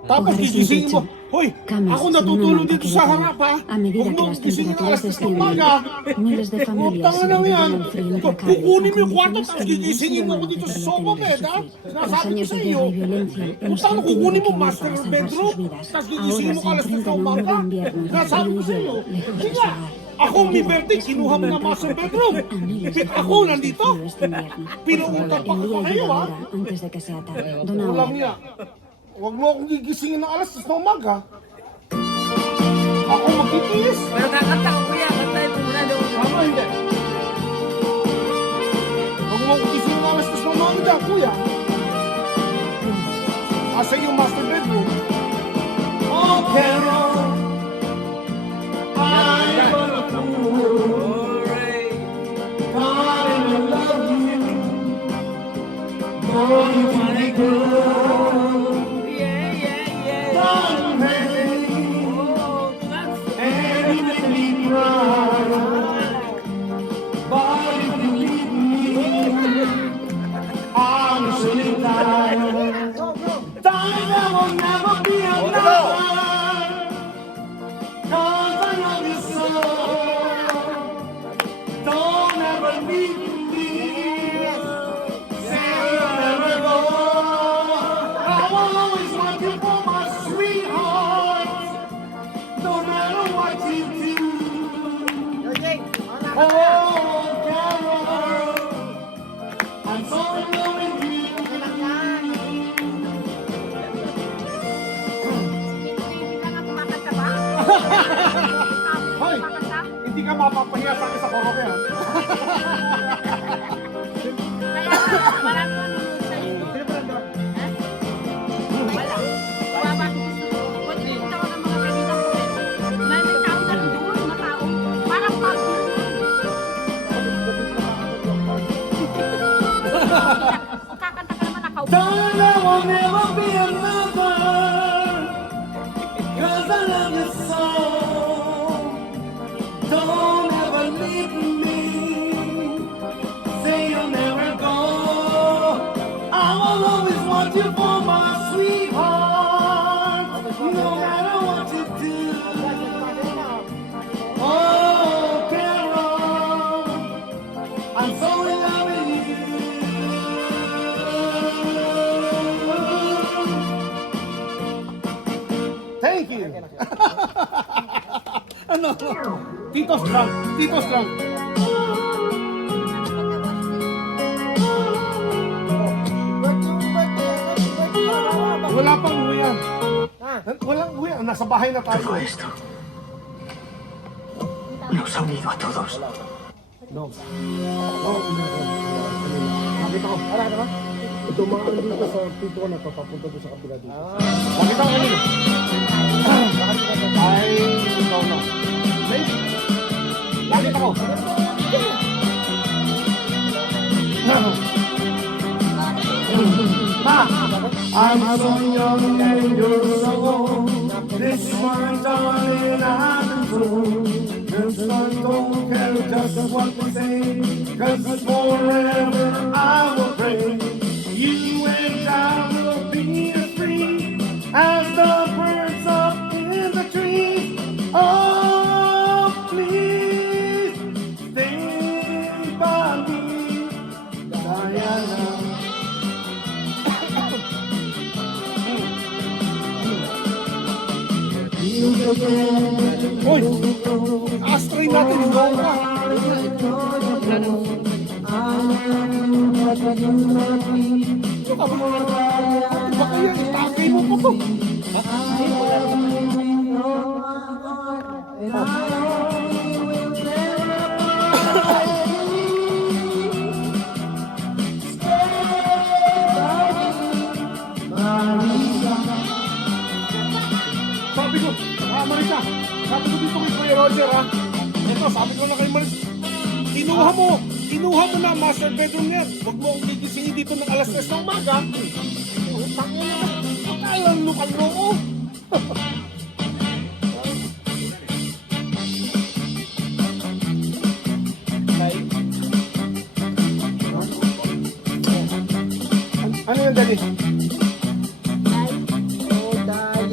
Tapos Hogares sin gigisingin mo, techo. hoy, Camas ako sin una natutulog manta dito que sa le harap ha. A medida Huwag que mo las gisingin alas 3 temperaturas ng umaga. descienden, miles de familias Putang na yan. sobreviven al frío intracable Kukunin mo en yung kwarto condiciones tapos que ningún ser gigisingin mo ako humano dito sa debería sofa tener bed que ha. sufrir. Tras Sinasabi ko años sa de iyo. guerra y violencia, hemos Kung saan tenido kukunin que mo luchar master para salvar bedroom, sus vidas. tapos Ahora gigisingin mo se ka alas 3 enfrentan ng a un umaga. nuevo invierno de Sinasabi ko frío y sa iyo. hielo, lejos de Sige su nga. hogar. Ako, mi birthday, kinuha mo na master bedroom. A miles de Ako, familias nandito. del frío este invierno. Por Pinuutak favor, pa ko envía kayo ayuda ha. ahora, antes de que sea tarde. Dona Walang ahora. niya. Huwag mo akong gigisingin ng alas 3 ng umaga. Ako magtitiis. Pero kakanta ko kuya, kantahin mo muna daw. Tama, hindi. Huwag mo akong gisingin ng alas 3 ng umaga dyan, kuya. Asa yung master bedroom? Oh, pero I'm gonna fool. Gonna love you. Oh, you wanna go. Darling, and you make me cry. But if you leave me, I'm sitting tired. Darling, there will never be another. 'Cause I love you so. Don't ever leave me. Say you'll never go. I will always want you for my sweetheart. No matter what you do. Oh, Carol, I'm so in love with you. Hoy, hindi ka mapapahiya sa akin sa koroke ha. Marami kang nanonood sa YouTube. Ha? Wala. Baba. Pwede punta ko ng mga kaibigan ko. May tao na rin doon, mga tao. Parang pag kakanta ka naman nakaupo. Darling, there will never be another. 'Cause I love you so. Don't ever leave me. Say you'll never go. I will always want you for my sweetheart. No matter what you do. Oh, Carol, I'm so in love with you. Thank you. Ano? Tito's drunk. Tito's drunk. Wala pang uwi yan. Walang uwi. Nasa bahay na tayo. esto nos ha unido a todos. No. Nakita ko. Dumaan dito sa pito ko na papapunta doon sa kapila dito. Nakita ko kanina. Ay, ikaw na. Nakita ko. Ma! I'm so young and you're so old. This one, darling, I'm through. Just don't care just what we say. 'Cause forever I will pray. You and I will be as free as the birds up in the tree. Oh, please stay by me, Diana. Hoy! Astray natin yung gawa! Baka yan, itakay mo pa to! Sabi ko, Marisa, sabi ko dito kay Kuya Roger ha. Ito, sabi ko na kay Marisa, kinuha mo na master bedroom yan. Huwag mo akong gigisingin dito ng alas 3 ng umaga. Utang mo na. Pagkailan lukal mo ko. Ano yan, Daddy? Dahil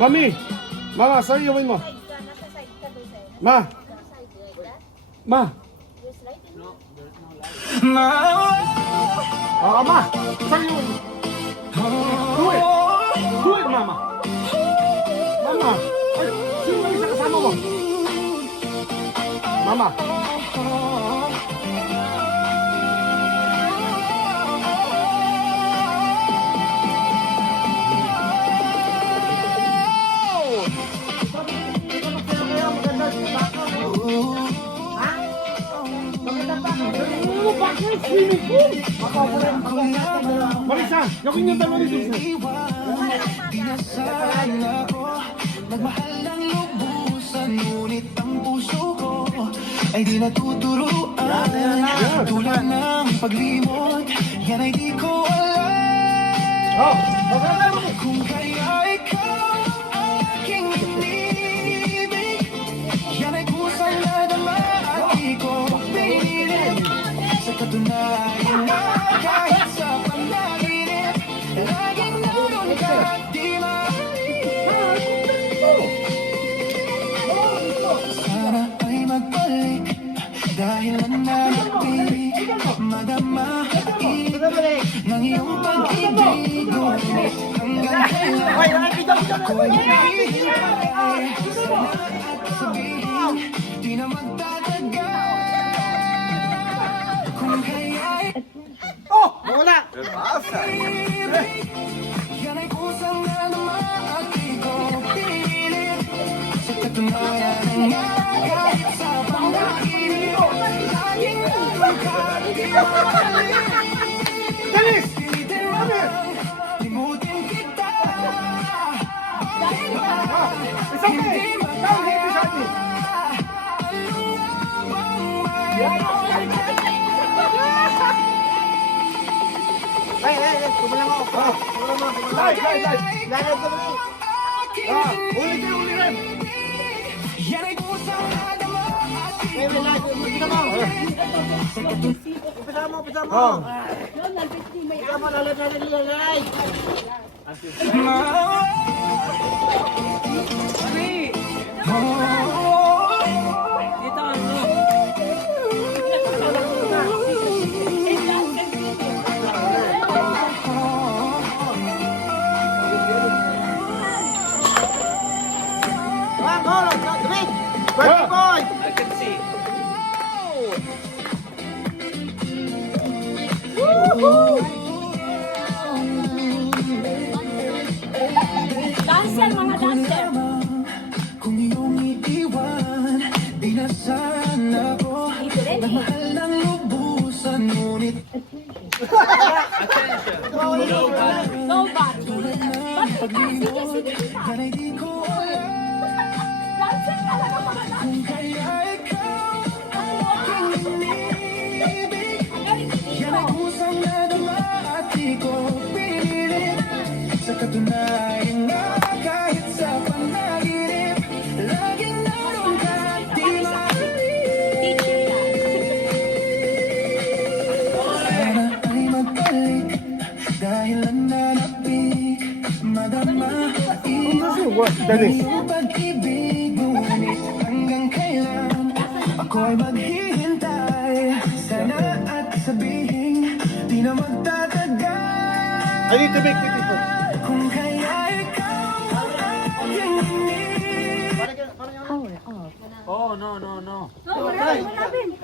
Mami! Mama, sayawin mo. Ma! Ma! Oo, ma! Sayawin mo. Do it! Do it, mama! Mama! Ay, sino yung isa kasama mo? Mama! Marisa, gawin niyo dalawa dito. Nagmahal ng lubusan, ngunit ang puso ko ay di natuturuan. Tulad ng paglimot, yan ay di ko alam. Kung kaya ikaw ang aking inibig, yan ay kusang nadama at di ko pinilit. Sa katunayan na kahit sa panaginip, laging naroon ka at di sana ay magbalik dahil nananapig madama ng iyong pag-ibig. Ngunit hanggang kailan ako'y hihintay sana at sabihin di na magtatagal. Kung kaya'y Wala! yan ay kusang nadama at di ko pinilit. Sa katunayan nga kahit sa panaginip, laging naroon ka at di mabalik. Dennis! Pilitin mo lang, limutin kita. Dahil ba, hindi makaya. Kumulang ako. Lalo ko mo. Uli kayo, uli rin. Yan ay kusang nadama at di ko Umpisa mo. Umpisa mo, umpisa mo. Umpisa mo, lalay. Dito ka, no? Birthday boy! I can see. Dancer, mga dancer. Kung iyong iiwan, di na sana ako nagmahal ng lubusan, ngunit Nobody. paglimot, yan ay di ko alam. Dancer talaga, mga dancer. Kung kaya ikaw ang aking inibig, yan ay kusang nadama at di ko pinilit. Sa katunayan nga kahit sa panaginip, laging naroon ka at di mabalik. Sana ay magbalik dahil nananapig madama at Dennis! iyong pag-ibig. Ngunit hanggang kailan ako'y maghihintay? Sana at sabihin di na magtatagal. I need to make this first. Kung kaya ikaw ang aking inibig. Oh, no, no, no. No, malapit.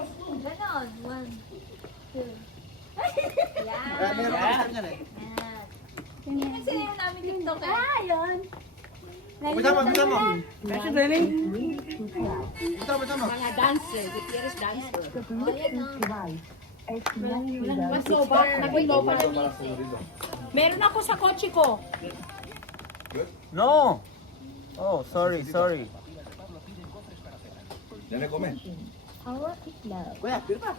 Ganon. 1, 2. Meron ka sa niyan eh. Kasi yung namin TikTok eh. Ah, yun. Umpisa mo, umpisa mo. Kasi Benny. Umpisa mo, umpisa mo. Mga dancer, Gutierrez dancer. Mas loba. Nag-loba na music. Meron ako sa kotse ko. No! Oh, sorry, sorry. Kuya, piro pa.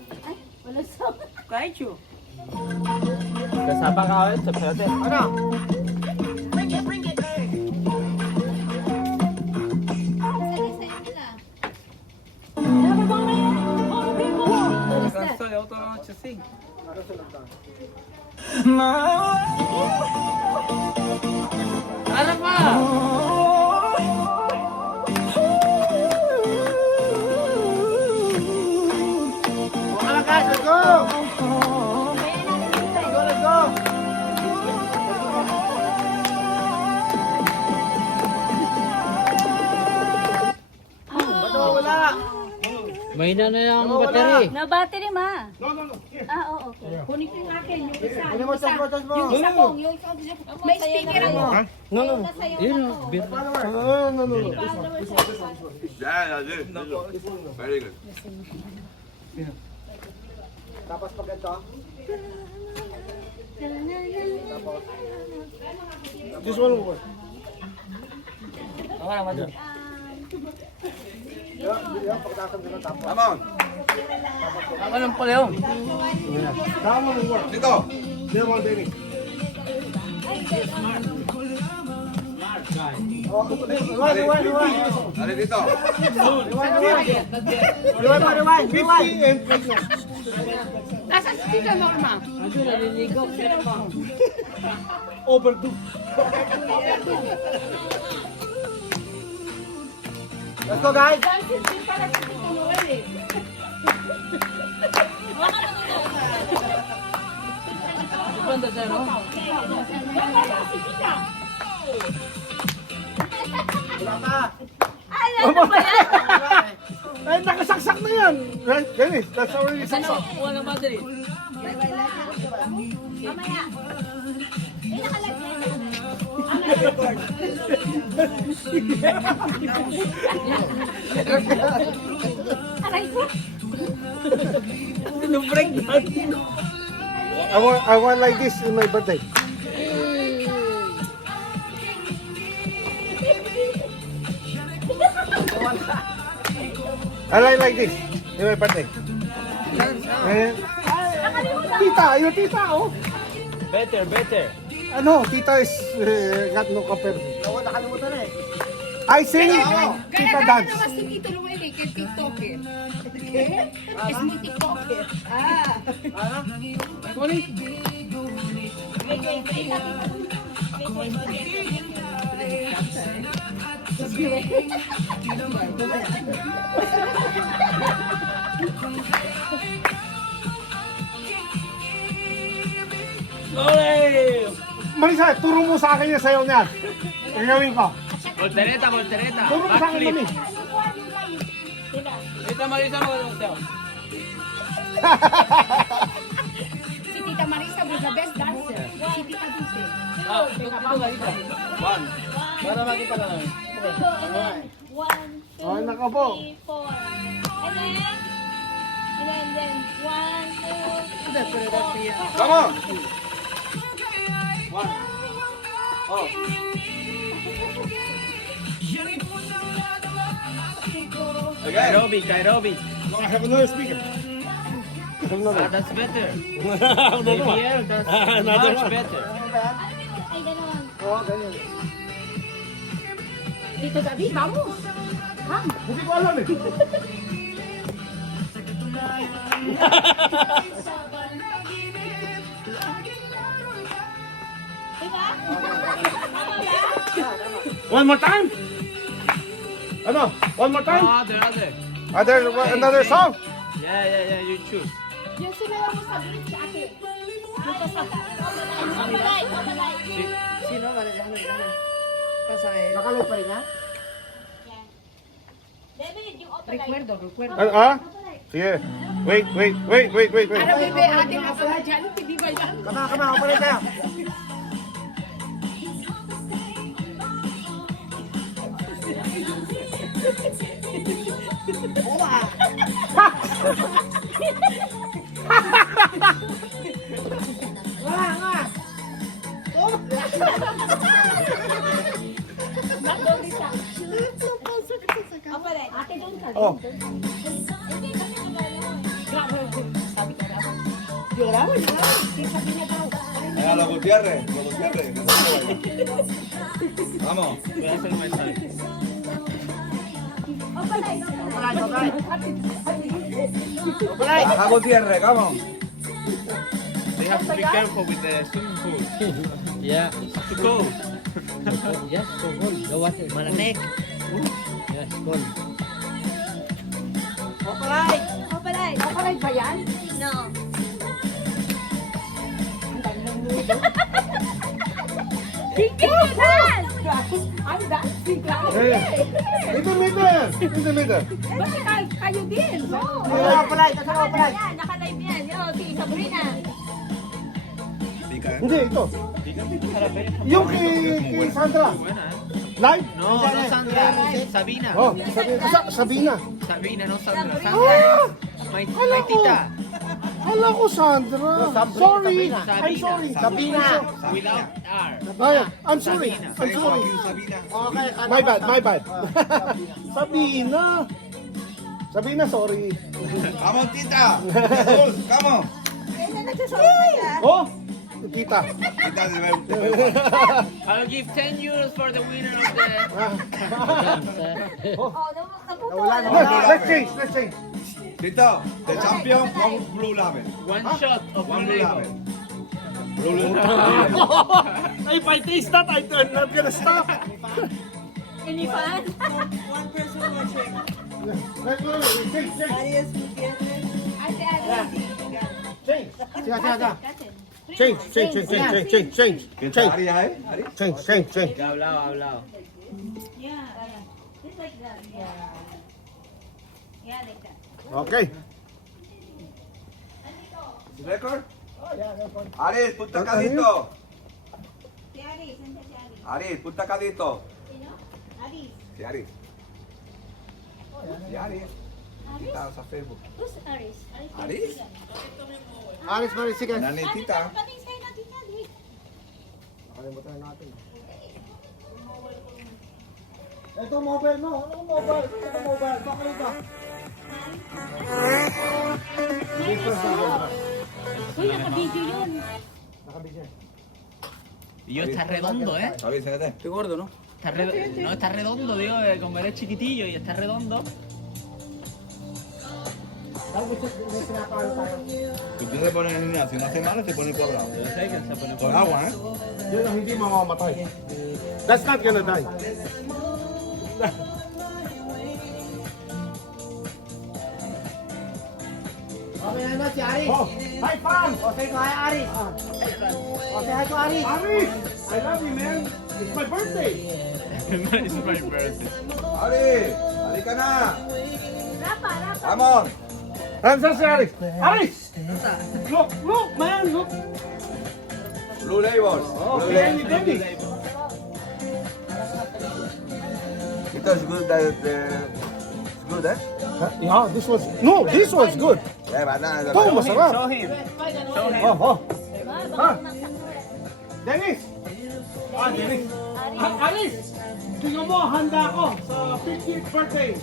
Wala sa... Kahit yun. Kasama ka ulit sa pwede. Ano? Cancel, eu tô assim. Ano pa? Mahina na yung battery. Na battery, ma. No. Ah, oo, okay. Kunin ko yung akin, yung isa. Ano mo, tas mo. Yung isa pong, yung isa. May speaker ako. No. Yun o. No. Yeah, this. Very good. Tapos pag ito. This one will work. Come on. Ako lang pala yun. That one will work. Dito. They want any. Dali dito. Rewind. 50 and pregnant. Nasa speaker mo, ma. Ito, naliligaw. Overdue. Let's go, guys. Hindi pala sa tutulungan eh. Banda sa ano? Alam mo ba yan? Ay, nakasaksak na yan. Right, Dennis, that's already saksak. Wala battery. Mamaya. Eh, nakalagay. Aray ko. I want like this in my birthday. I like this in my birthday. Eh, tita, yung tita, oh. Better. Ano, tita is got no compare. I sing, tita dance. Naman si Tito Luel eh, kay TikToker. Is mo TikToker. Ah. Marisa, turo mo sa akin yung sayaw niya. Gagawin ko. Voltereta. Turo mo sa akin, mami. Ito, Marisa, Si Tita Marisa was the best dancer. Si Tita Dulce. One. Para makita ka namin. One, two, Ay, naka po. 3, 4. And then, 1, 2, Come on. One. Oh. Again. Aerobic. I have another speaker. That's better. ABL, that's much better. ay, gano'n. Oh, ganyan. Tito Gabi, vamos. Come. Hindi ko alam eh. Diba? One more time? Ano? One more time? Other. Another song? Yeah, you choose. Yung sinayaw mo sa bridge, ate. Omalay. Sino? Kasay. Nakalay pa rin ha? David, yung omalay. Recuerdo. Ah? Sige. Wait. Para bebe, ate nga pala dyan. Hindi ba yan? Kama, ako pala tayo. Omalay. Ate, doon ka. Oh. Hindi kami nagano. Sabi ko na. Lloraba. Sabi niya daw. Venga, los Gutiérrez. Vamos. Voy a hacer my side. Baja Gutiérrez, come on. They have to be careful with the swimming pool. Yeah. It's too cold. Yes, so cold. The water. Malamig. Yes, cold. Omalay. Kapalay ba yan? No. Hindi ko dance! I'm dancing. Hey. In the middle. Basta kayo din. No. Yan, naka-live yan. Yo, si Sabrina. Hindi, ito. Yung kay Sandra. Live? No, no Sandra. Sabina. Oh, Sabina. Sabina, no Sandra. Ah! Sandra. My tita. Hala ko Sandra. Sorry. I'm sorry. Sabina. Without R. Ay, I'm sorry. I'm sorry. My bad. Sabina, sorry. Come on, tita. Jesus, come on. Oh, kita. Tita, I'll give 10 euros for the winner of the... Let's change. Tito, the champion from Blue Label. One shot of One Blue Blue Label. Label. If I taste that, I'm not gonna stop. Any fun? Change. Ari, Ari. Change. Hablao. Yeah. Just like that. Yeah. Yeah, like that. Okay. Record? Aris, punta ka dito. Si Aris, nandiyan si Aris. Aris, punta ka dito. Sino? Aris. Si Aris. Si Aris. Kita sa Facebook. Who's Aris? Aris? Aris Maris, sige. Nanitita. Pating sa'yo natin yan. Wait. Nakalimutan na natin. Ito mobile mo. Ano mobile? Ito mobile. Baka rito. Uy, naka-video yun. Yo, está redondo, ¿eh? Sabi, séntate. Estoy gordo, ¿no? No, está redondo, digo, como eres chiquitillo y está redondo. Si tú te pones en el gimnasio una semana, te pones cuadrado. Yo sé que se pone Con agua, ¿eh? Yun ang hindi mamamatay. That's not gonna die. Okay na si Aris. Oh, hi fam! O, say ko hi, Aris. O, say hi to Aris. Aris! I love you, man. It's my birthday. It's my birthday. Ari, halika na. Rapa. Come on. Saan si Aris? Aris! Look, man, look. Blue Label. Oh, Blue behind Label. you, baby. It was good that it's good, eh? Yeah, this was good. Yeah, but nah, Ito, masarap. Show him. Oh. Ah. Dennis! Dennis. Aris! Tingnan mo, handa ako sa 50th birthday.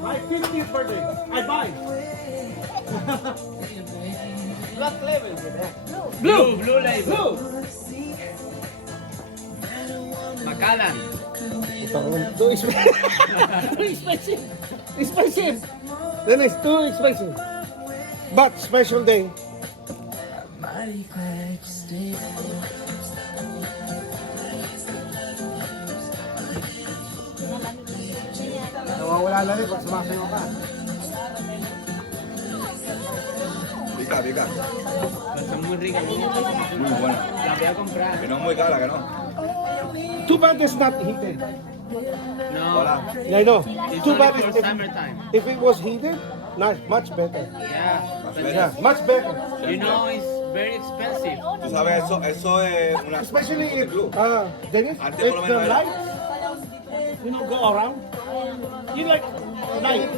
My 50th birthday. I buy. Black level. Blue Label. Blue! Macallan. Too expensive. Expensive. Dennis, too expensive. But special day. Nawawala lang pag sumasayaw ka. Pica. Son muy ricas. Muy buena. Las voy a comprar. Que no es muy cara, que no. Too bad it's not heated. No. Hola. Yeah, I know. It's Too only bad for summertime. if it was heated, much better. Yeah. But Yeah, much better. you know, it's very expensive. Tú sabes, eso es una... Especially if, club. Dennis, Antes if por lo the menos era- lights, go around. You like light.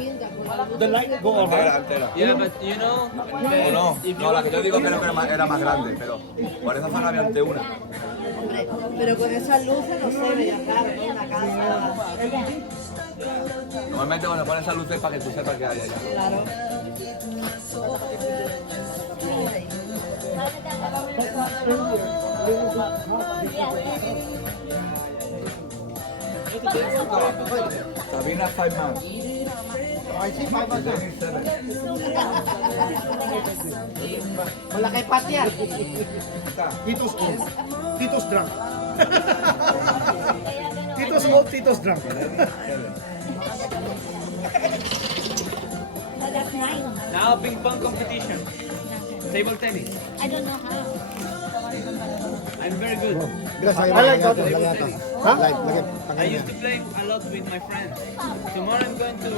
The light go around. Antera. Yeah, but you know, No, if you no, la want que yo to- digo que era más grande, pero por esa zona había ante una. Pero con esas luces no se veía claro, ¿no? Una casa. Normalmente cuando pones esas luces para que tú sepas que hay allá. Claro. Sabina Feynman. I see 5 months. Malaki pat yan. Tito's old. Tito's drunk. Tito's old, Tito's drunk. That's nice. Now, ping pong competition. Table tennis. I don't know how. I'm very good. I like that. Table tennis. Huh? I used to play a lot with my friends. Tomorrow I'm going to